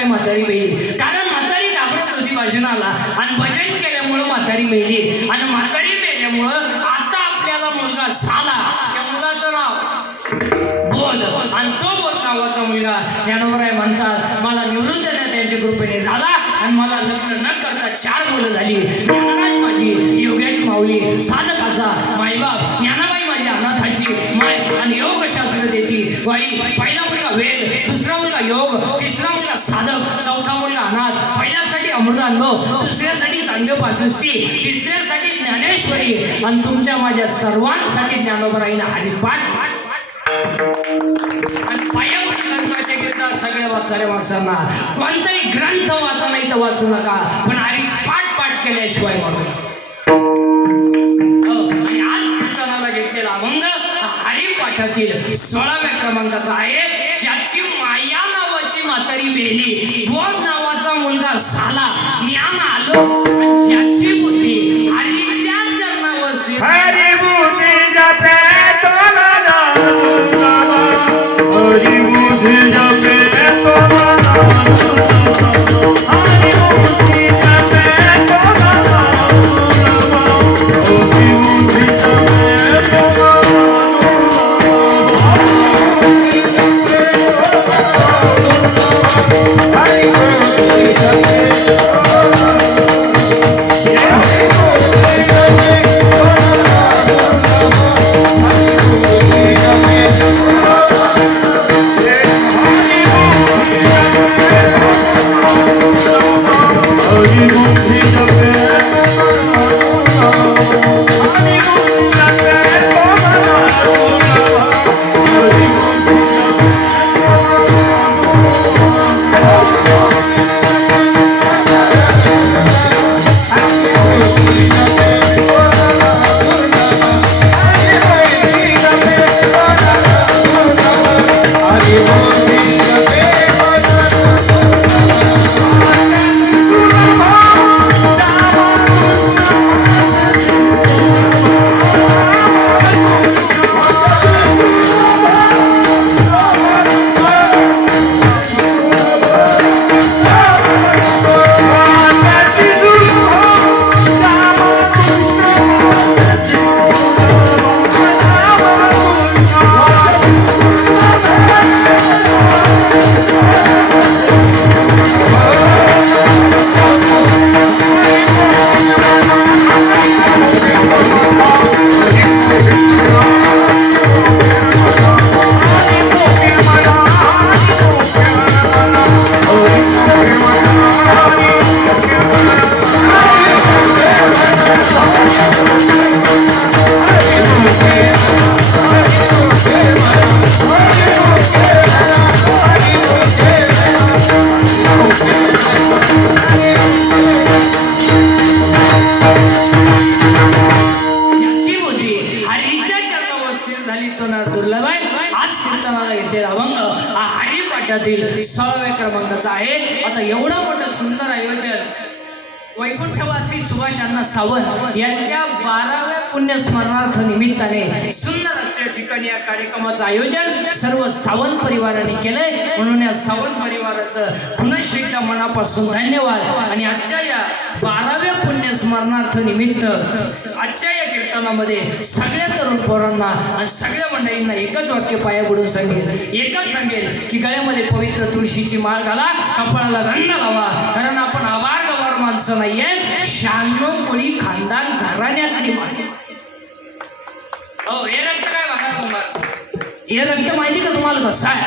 म्हातारी मेली. कारण म्हातारी घाबरत होती भजनाला आणि भजन केल्यामुळं म्हातारी मेली. आणि म्हातारी मेल्यामुळं आता आपल्याला मुलगा झाला. त्या मुलाचं नाव बोध आणि तो बोध नावाचा मुलगा ज्ञानोबराय म्हणतात मला निवृत्त त्यांच्या कृपेने झाला आणि मला लग्न न करता 4 मुलं झाली. ज्ञानराज माझी योग्याची माऊली साधकाचा माईबाप ज्ञानाबाई माझी अनाथाची माय आणि योगशास्त्र देती बाई. पहिला मुलगा वेद, दुसरा मुलगा योग, तिसरा मुलगा साधक, चौथा मुलगा अनाथ. पहिल्यासाठी अमृतानुभव, दुसऱ्यासाठी चांगले 65, तिसऱ्यासाठी ज्ञानेश्वरी आणि तुमच्या माझ्या सर्वांसाठी ज्ञानोबराईनं हरिपाठ आणि पायापुढे सर्वांच्या कीर्तन सगळ्या साऱ्या माणसांना कोणताही ग्रंथ वाचा नाही तर वाचू नका पण हरिपाठ केल्याशिवाय आणि आज कीर्तनाला घेतलेला अभंग हरिपाठातील 16व्या क्रमांकाचा आहे. ज्याची माया नावाची म्हातारी मेली, बोध नावाचा मुलगा झाला, ज्ञान आलं, ज्याची बुद्धी हरीच्या चरणावर हरी बुद्धी जपे तो ललित होणार दुर्लभ आहे. आज कीर्तनाला घेतलेला अभंग हा हरिपाठातील 16व्या क्रमांकाचा आहे. आता एवढं मोठं सुंदर आयोजन वैकुंठवासी सुभाष अण्णा सावंत यांच्या 12व्या पुण्यस्मरणार्थ निमित्ताने सुंदर अशा ठिकाणी या कार्यक्रमाचं आयोजन सर्व सावंत परिवाराने केलंय. म्हणून या सावंत परिवाराचं पुन्हा एकदा मनापासून धन्यवाद. आणि आजच्या या 12व्या पुण्यस्मरणार्थ निमित्त आजच्या या कीर्तनामध्ये सगळ्या तरुण पोरांना आणि सगळ्या मंडळींना एकच वाक्य पाया पडून एकच सांगेल की गळ्यामध्ये पवित्र तुळशीची माळ घाला, कपाळाला गंध लावा. कारण आपण आभार गवार माणसं नाहीये, 96 कोळी खानदान घराण्यातली माणसं. हो, हे रक्त काय बघा तुम्हाला, हे रक्त माहिती का तुम्हाला कसं आहे?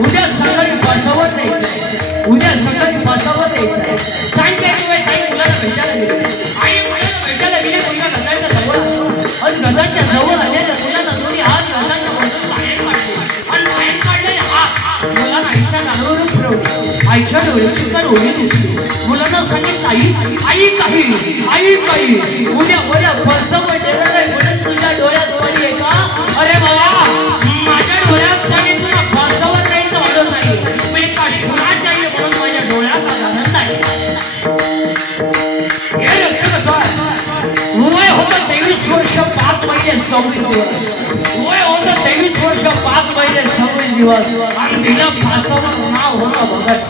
उद्या सकाळी बसवत यायचं, उद्या सकाळी बसवत यायचं. सायंकाळी वेळ आई मुलाला भेटायला गेली, आई मुलाला भेटायला गेली, मुलगा गजाच्या जवळ आला. आणि गजाच्या जवळ आल्याच्या मुलाला दोन्ही हात गजाच्या मधून बाहेर काढले आणि बाहेर काढले हात मुलाला आईच्या गालावर फिरवले. आईच्या डोळ्याची तर डोळी दिसली. मुलांना सांगितलं आई काही उद्या बसवत येणार आहे म्हणून तुझ्या डोळ्यात पाणी आहे का? अरे बाबा, माझ्या डोळ्यात पाणी तुला बसवत नाही, मी एका शुरात जाईल म्हणून माझ्या डोळ्यात आनंद आहे. हे रक्त कसं वय होतं 23 वर्ष 5 महिने 26 दिवस. वय होतं 23 वर्ष 5 महिने 26 दिवस. आणि तिला फासावर नाव होतं भगत.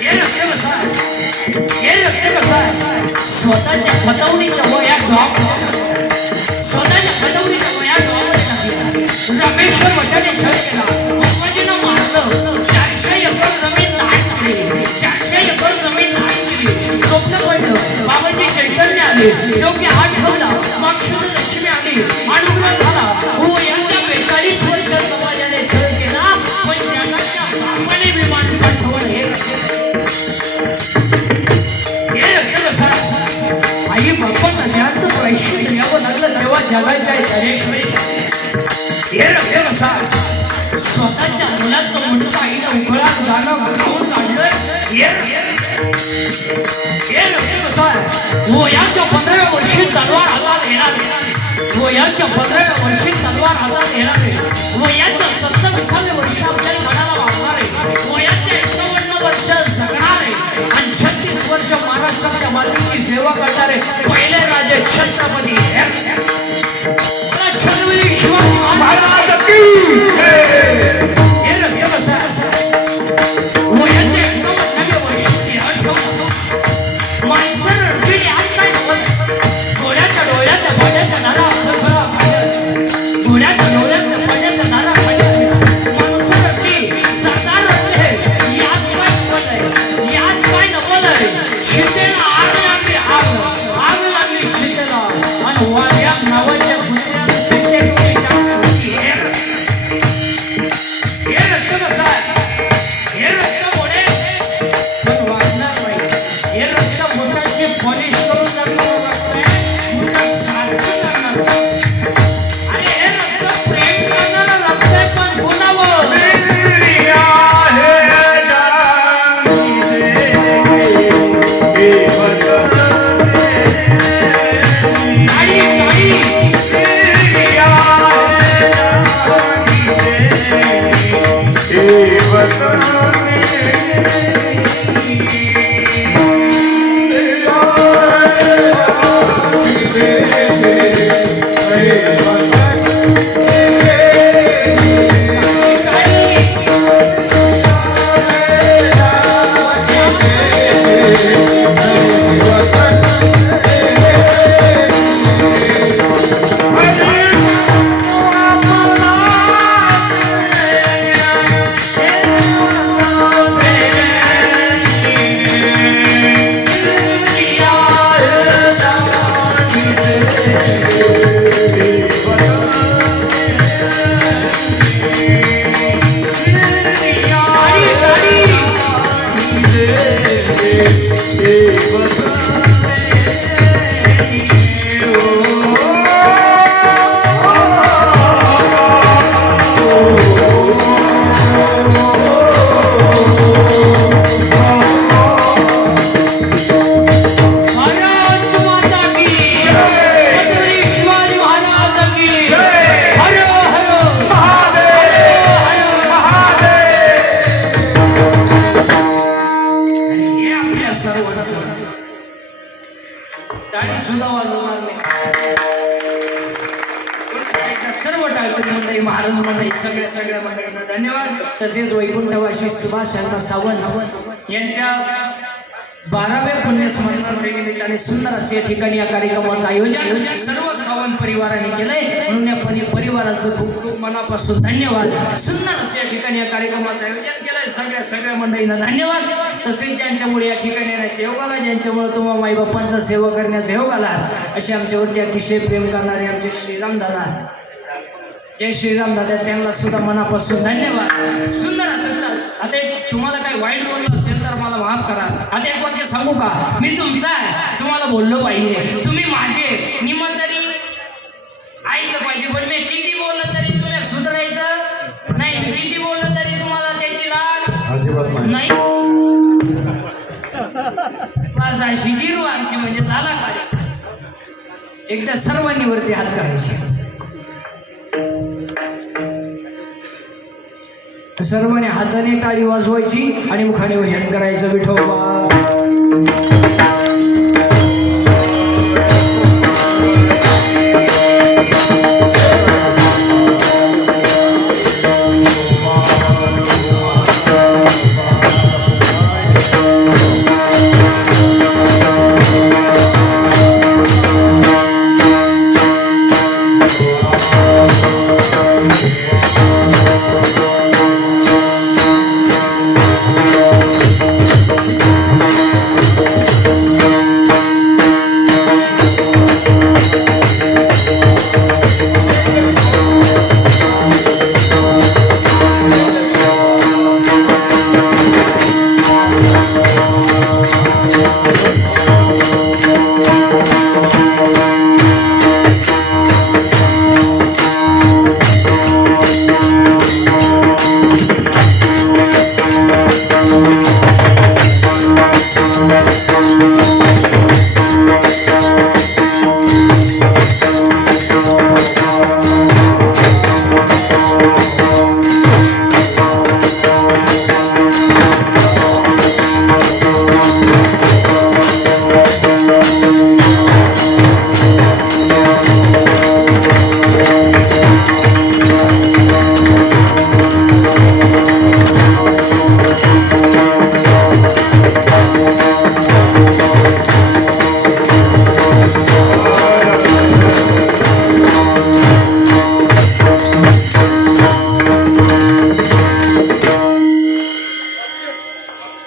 हे रक्त कसं स्वतःच्या खतवणीच्या वयात स्वतःच्या खतवणीच्या वयात रामेश्वर वटाने छळ केला. बाबाजीनं मारलं. 400 एकर जमीन नाश केली. 400 एकर जमीन नाश केली. स्वप्न पडलं. बाबाजी चैतन्य आले. योग्य हात ठेवला. मग शुद्ध लक्ष्मी आली. अनुग्रह झाला. हो, यांच्या 42 वर्ष समाजाने छळ केला, पण जगाच्या बापाने विमान पाठवलं. हे रक्त कसं आई बापांना ज्यांचं प्रायश्चित्त द्यावं लागलं तेव्हा जगाच्या धरेश्वरी स्वतःच्या मुलाचं म्हणतं आईनं उघडात गाणं गाऊन काढलं. वयाच्या 15व्या वर्षी तलवार हातात घेणार. वयाच्या 15व्या वर्षी तलवार हातात घेणार. वयाच्या 27व्या वर्षी आपल्याला मनाला वाचणार आहे. वयाच्या 51 वर्ष जगणार आहे. आणि 36 वर्ष महाराष्ट्राच्या मातीची सेवा करणार आहे. पहिले राजे छत्रपती छत्रपती शिवाजी महाराज. घोड्याच्या डोळ्याच्या पाण्याच्या नारा टाळी सुद्धा वाजवणार नाही. सर्व टाळकरी मंडळी, महाराज मंडळी, सगळ्या मंडळींना धन्यवाद. तसेच वैकुंठवासी सुभाष शांता सावंत यांच्या 12व्या पुण्यस्मरणाच्या निमित्ताने सुंदर असे या ठिकाणी या कार्यक्रमाचं आयोजन सर्व सावंत परिवाराने केलंय, म्हणून या परिवाराचं खूप खूप मनापासून धन्यवाद. सुंदर असे या ठिकाणी या कार्यक्रमाचं आयोजन केलंय. सगळ्या मंडळींना धन्यवाद. तसेच ज्यांच्यामुळे या ठिकाणी येण्याचा योग आला, ज्यांच्यामुळे तुम्हाला माईबापांचा सेवा करण्याचा योग आला, असे आमच्यावरती अतिशय प्रेम करणारे आमचे श्रीराम दादा, जय श्रीराम दादा, त्यांना सुद्धा मनापासून धन्यवाद. सुंदर असेल तर आता एक तुम्हाला काही वाईट बोललं असेल तर मला माफ करा. आता एक वाक्य सांगू का, मी तुमचा आहे, तुम्हाला बोललो पाहिजे, तुम्ही माझे निमंत्रण ऐकलं पाहिजे. पण मी किती बोललं तरी तुम्ही सुधारायचं नाही, मी किती बोललं तरी तुम्हाला त्याची लाड नाही. माझाशी जिरू आमची म्हणजे झाला कार्य. एकदा सर्वांनी वरती हात करायचे, सर्वांनी हाताने टाळी वाजवायची आणि मुखाने भजन करायचं. विठोबा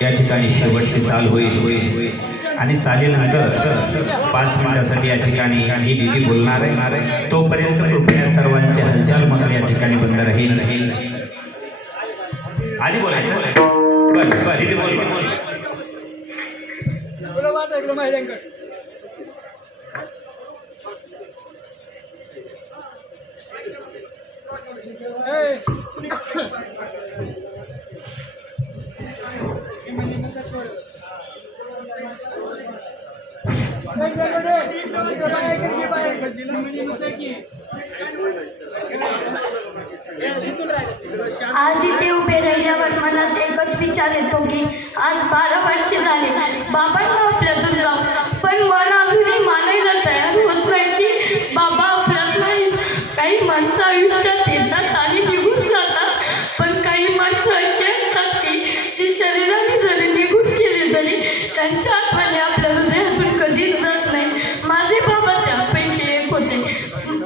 या ठिकाणी शेवटची चाल होईल आणि चालीनंतर 5 मिनिटासाठी या ठिकाणी ही दिदी बोलणार आहे. तोपर्यंत कृपया सर्वांची हालचाल मात्र या ठिकाणी बंद राहील. आधी बोलायचं बरं दिदी बोल. आज इथे उभे राहिल्यावर मनात एकच विचार येतो की आज 12 वर्षे झाले बाबांना आपल्यातून जाऊ, पण मला अजूनही मानायला तयार होत नाही की बाबा आपल्यात नाही. काही माणसं आयुष्यात येतात आणि निघून जातात, पण काही माणसं अशी असतात की जी शरीराने जरी निघून गेले तरी त्यांच्या आत्म्याने आपल्या हृदयातून कधीच जात नाही. माझे बाबा त्यापैकी एक होते.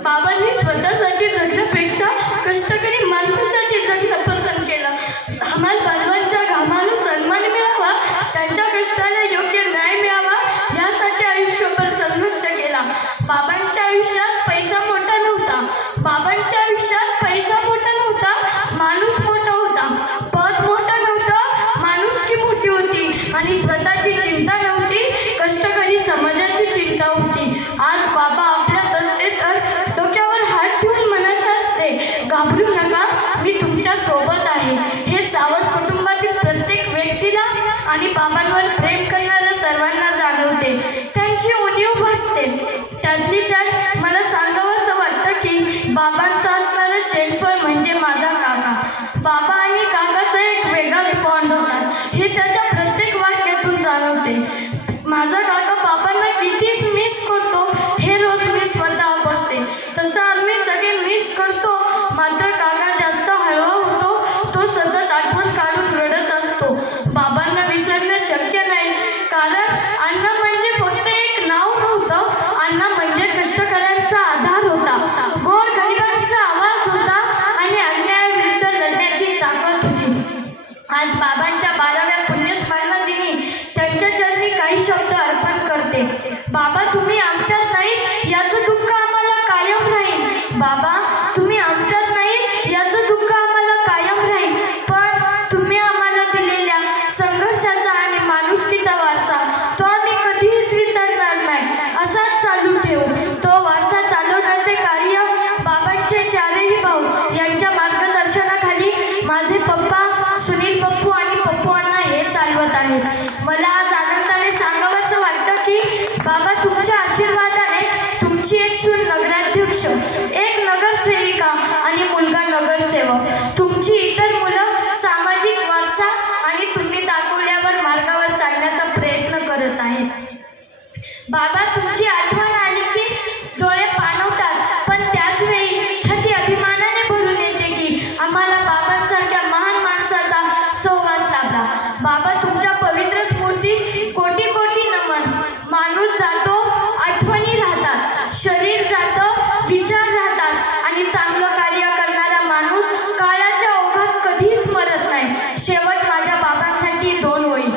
बाबांनी स्वतःसाठी जगण्यापेक्षा कष्टकरी माणसासाठी जगणं पसंत केलं. हमाल बांधवांच्या घामाला सन्मान मिळावा, त्यांच्या कष्टाला योग्य न्याय मिळावा यासाठी आयुष्यभर संघर्ष केला. बाबांच्या आयुष्यात पैसा मोठा नव्हता, बाबांच्या आयुष्यात पैसा मोठा नव्हता, माणूस मोठा होता. पद मोठं नव्हतं, माणुसकी मोठी होती आणि स्वतःची चिंता नव्हती, चिंता होती. आज बाबा आपल्यात असते तर डोक्यावर हात ठेवून म्हणत असते, घाबरू नका, मी तुमच्या सोबत आहे. हे सावंत कुटुंबातील प्रत्येक व्यक्तीला आणि बाबांवर प्रेम करणाऱ्या सर्वांना जाणवते. त्यांची उणीव भासते. त्यातली त्यात मला सांगावंसं वाटतं की बाबांचं असणारं शेल्फळ म्हणजे माझा काका. बाबा आणि काकाचा एक वेगळाच बॉन्ड होता हे त्याच्या प्रत्येक वाक्यातून जाणवते. माझा काका बाबांना कितीच मिस करतो हे रोज मी स्वतः बघते. तसं आम्ही सगळे मिस करतो, मात्र काका जास्त हळवा होतो. तो सतत आठवण काढून रडत असतो. बाबांना विसरणं शक्य नाही, कारण अण्णा म्हणजे फक्त एक नाव नव्हतं. अण्णा म्हणजे कष्टकऱ्यांचा आधार होता, गोरगरिबांचा आवाज होता आणि अन्यायाविरुद्ध लढण्याची ताकद होती. आज बाबांच्या 12व्या पुण्यस्मरणा दिनी त्यांच्या चरणी काही शब्द अर्पण करते. बाबा, तुम्ही आमच्यात नाहीत याचं दुःख आम्हाला कायम राहील. बाबा, तुम्ही आमच्यात नाहीत याचं दुःख आम्हाला कायम राहील. पण तुम्ही आम्हाला दिलेल्या संघर्षाचा आणि माणुसकीचा वारसा तो आम्ही कधीच विसरणार नाही. असाच चालू ठेवू. तो वारसा चालवण्याचे कार्य बाबांचे चारही भाऊ यांच्या मार्गदर्शनाखाली माझे पप्पा सुनील पप्पू आणि पप्पू अण्णा हे चालवत आहेत. मला आज आनंदाने सांगावंसं वाटतं की बाबा, तुमच्या आशीर्वादाने तुमची एक सून नगराध्यक्ष, एक नगरसेविका आणि मुलगा नगरसेवक, तुमची इतर मुलं सामाजिक वारसा आणि तुम्ही दाखवल्यावर मार्गावर चालण्याचा प्रयत्न करत आहेत. बाबा, तुमची आठवण आली की डोळे पाणवतात, पण त्याच वेळी छाती अभिमानाने भरून येते की आम्हाला बाबांसारख्या महान माणसाचा सहवास लाभला. बाबा, तुमच्या पवित्र स्मृतीस कोटी कोटी नमन. माणूस जातो, आठवणी राहतात, शरीर जातं, विचार राहतात आणि चांगलं कार्य करणारा माणूस काळाच्या ओघात कधीच मरत नाही. शेवट माझ्या बाबांसाठी 2 ओळी.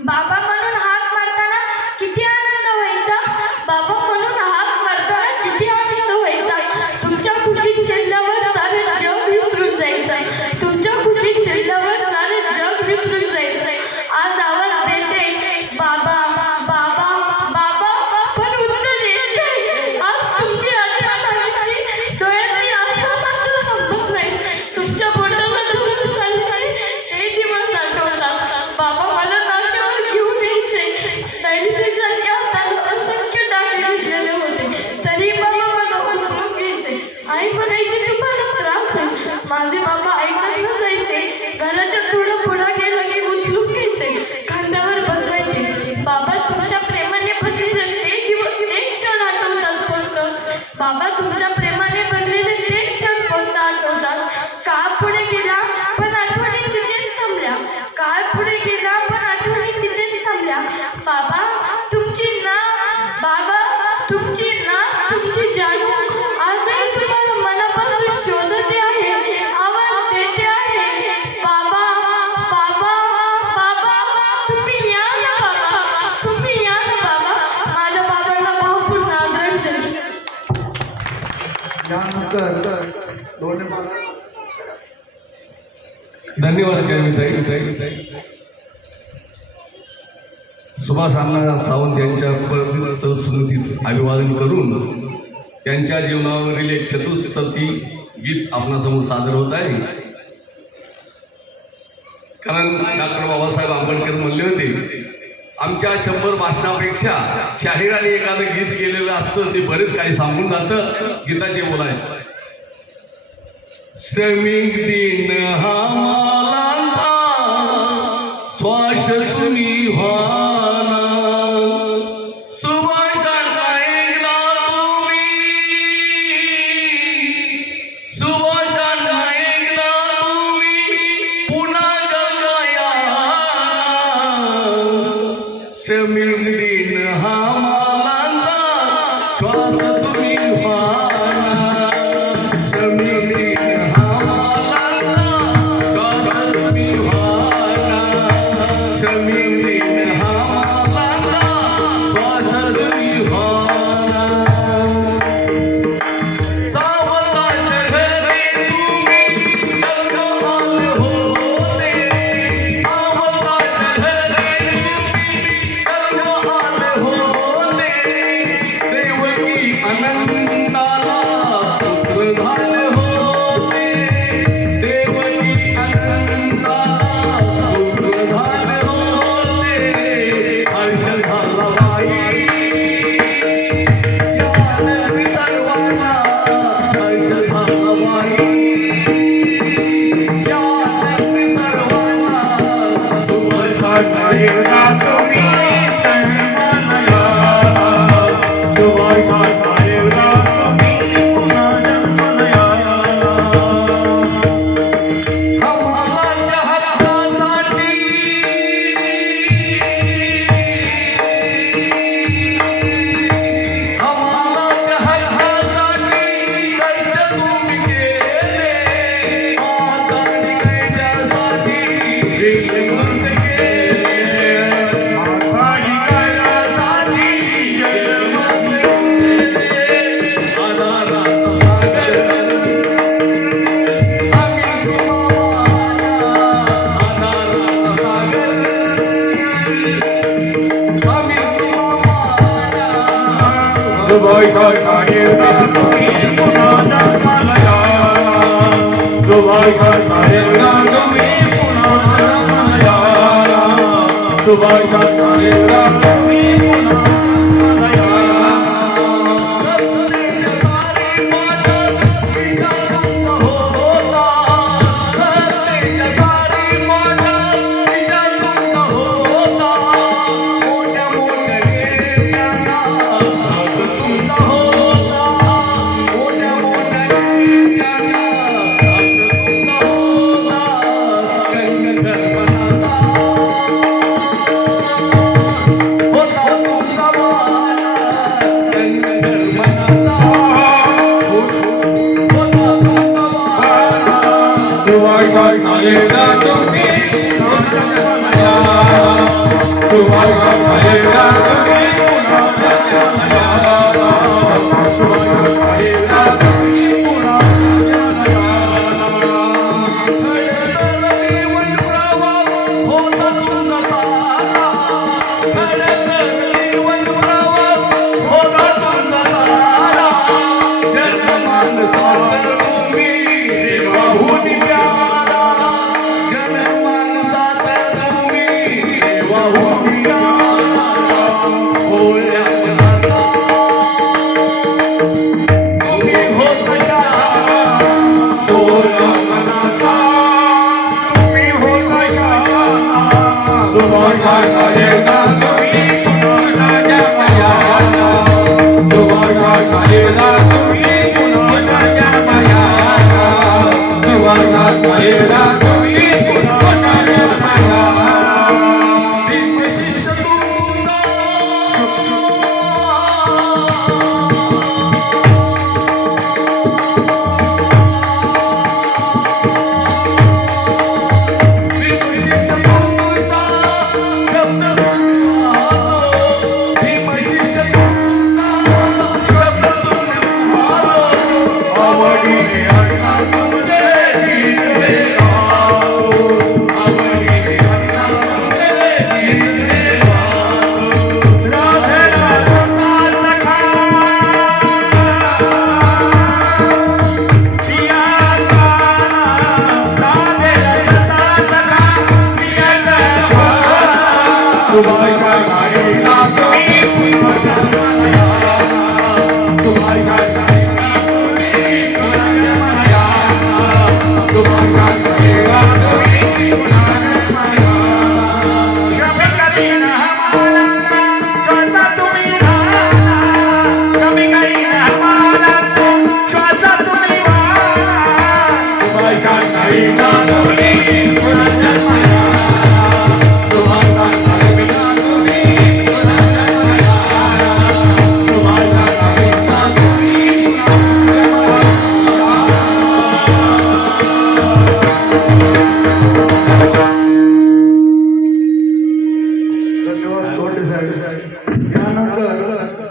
बाबा म्हणून हाक मारताना किती आनंद व्हायचा. बाबा म्हणून हाक मारताना किती आनंद व्हायचा. तुमच्या खुशीत शिरल्यावर सारं जग विसरून जायचं. तुमच्या खुशीत शिरल्यावर सारं जग विसरून जायचं. आज आवाज देते बाबा बाबा बाबा, पण उत्तर येत नाही. आज तुमची आठवण आली की डोळ्यातली आसपास थांबत नाही. तुमच्या बोटावर धरून चालते ते दिवस आठवतात. बाबा, मला नाक्यावर घेऊन यायचे. डायलिसिसच्या हाताला असंख्य डाग लागलेले होते, तरी बाबा मला उचलून घ्यायचे. आई म्हणायची तुम्हाला त्रास होईल. माझे बाबा ऐकत नसायचे. घराच्या थोडं पुढं गेलं की उचलून घ्यायचे, खांद्यावर बसवायचे. बाबा, तुमच्या प्रेमाने भरलेले ते दिवस, ते क्षण आठवतात फक्त. बाबा, तुमच्या प्रेमाने भरलेले ते क्षण फक्त आठवतात. काळ पुढे गेला पण आठवणी तिथेच थांबल्या. काळ पुढे गेला पण आठवणी तिथेच थांबल्या. बाबा, तुमची ना, बाबा, तुमची ना, तुमची जाणू आजही तुम्हाला मनापासून शोधते आहे, आवाज देते आहे. बाबा बाबा बाबा, तुम्ही या ना बाबा, तुम्ही या ना बाबा. माझ्या बाबांना भावपूर्ण आदरांजली. त्यानंतर दोन धन्यवाद कविताई. सुभाष अण्णा सावंत यांच्या पवित्र स्मृतीस अभिवादन करून त्यांच्या जीवनावरील एक चतुस्तती गीत आपणासमोर सादर होत आहे. कारण डॉक्टर बाबासाहेब आंबेडकर म्हणले होते, आमच्या 100 भाषणापेक्षा शाहिराने एखादं गीत केलेलं असतं ते बरेच काही सांगून जातं. गीताचे बोल आहे, श्रमिक दिन हा मालांचा श्वास सुनिवाना. सुभाषांना एकदा तुम्ही, सुभाषांना एकदा तुम्ही पुन्हा जगाया. श्रमिक दिन हा मालांचा श्वास सुनिवाना. श्रमिक दिन हा मालांचा श्वास सुनिवाना. श्रमिक दिन हा मालांचा श्वास सुनिवाना. सावकाश घरी तुम्ही लग्न आले होते. सावकाश घरी तुम्ही लग्न आले होते. सुभाषा साहेबा तुम्ही पुन्हा जन्माला या सुभाषा साहेबा तुम्ही पुन्हा जन्माला या सुभाषा साहेबा तुम्ही पुन्हा जन्माला या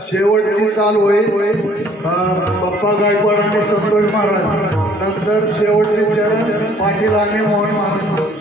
शेवटची चाल होईल पप्पा गायकवाड आणि संतोष महाराज नंतर शेवटचे चरण पाटील आणि मोहन महाराज.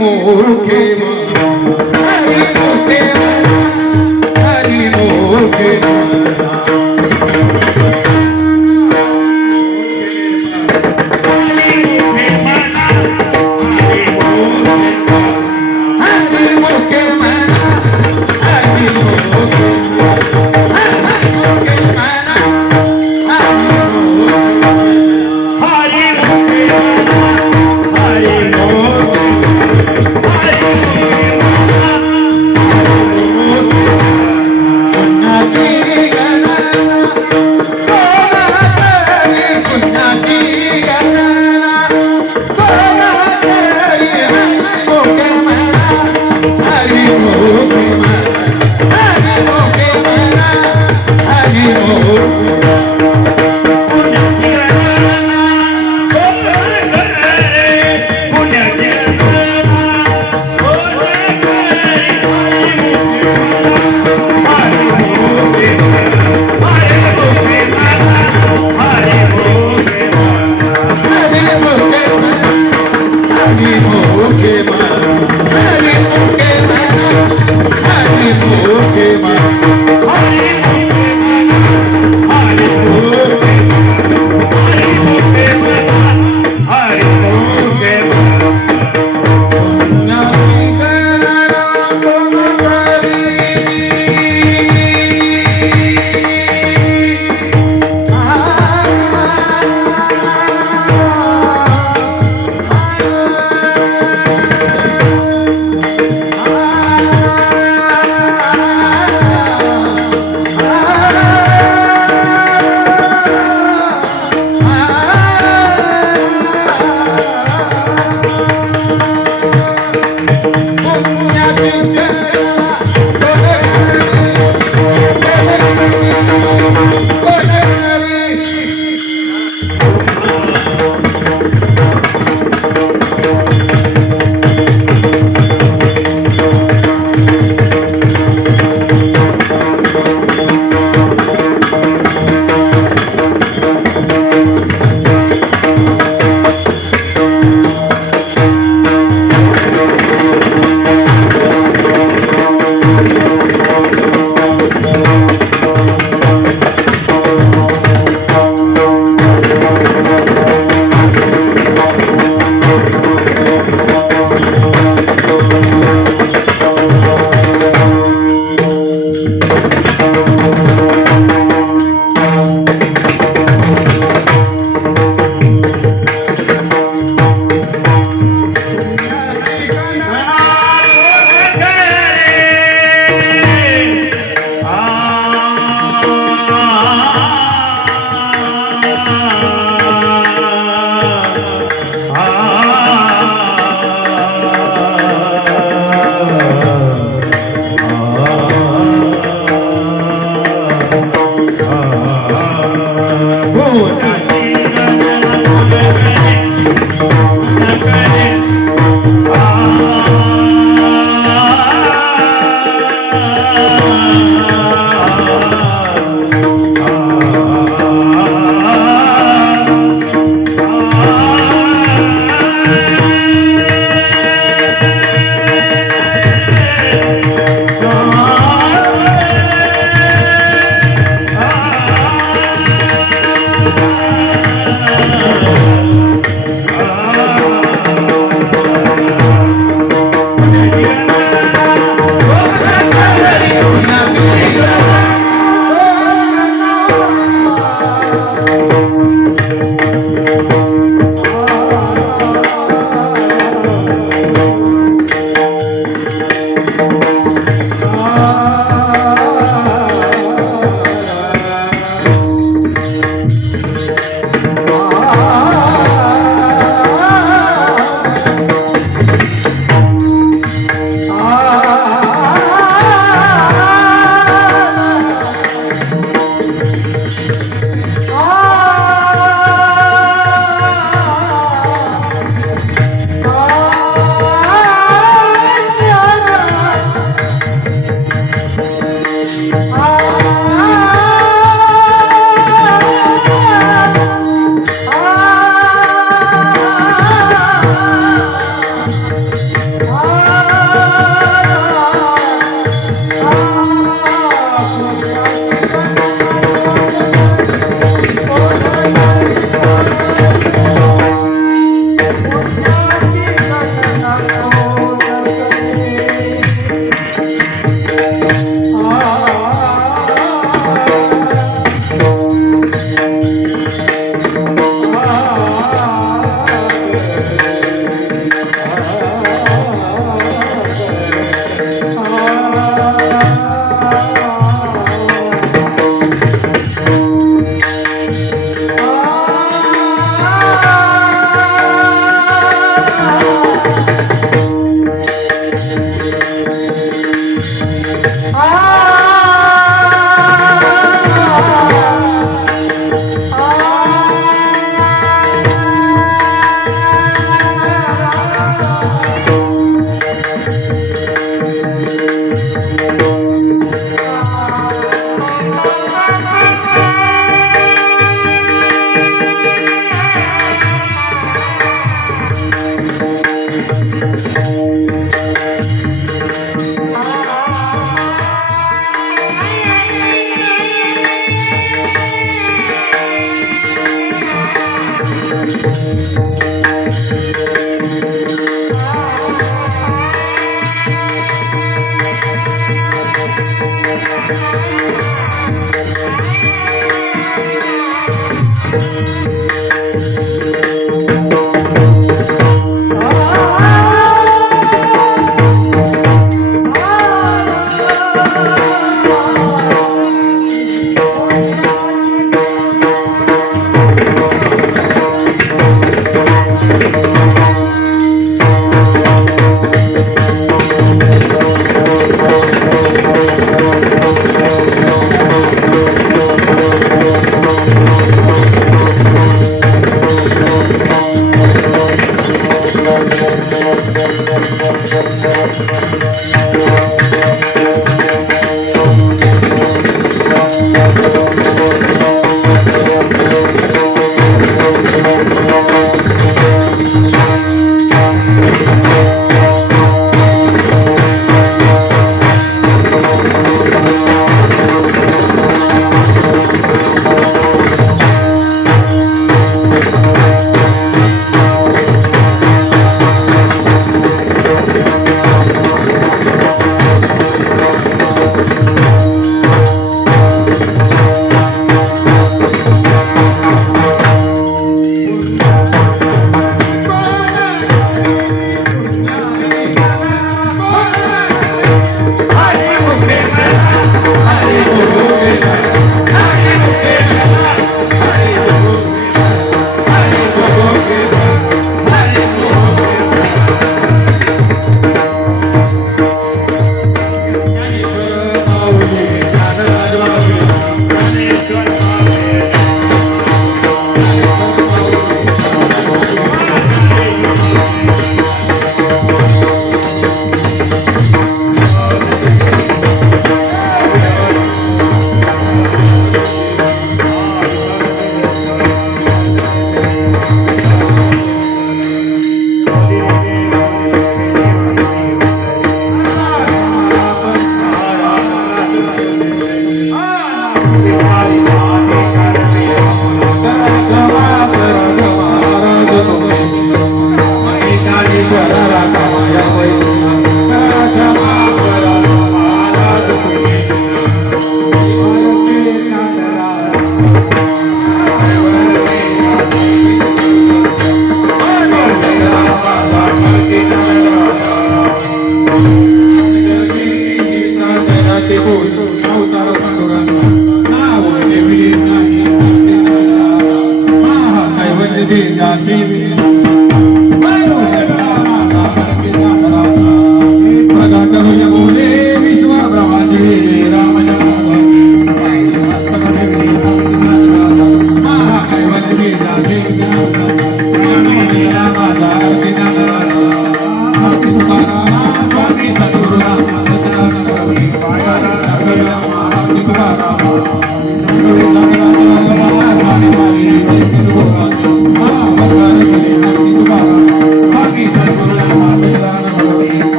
मोखे हरी मोखे हरी मोखे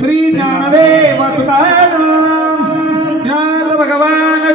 श्री ज्ञानदेव तुकाराम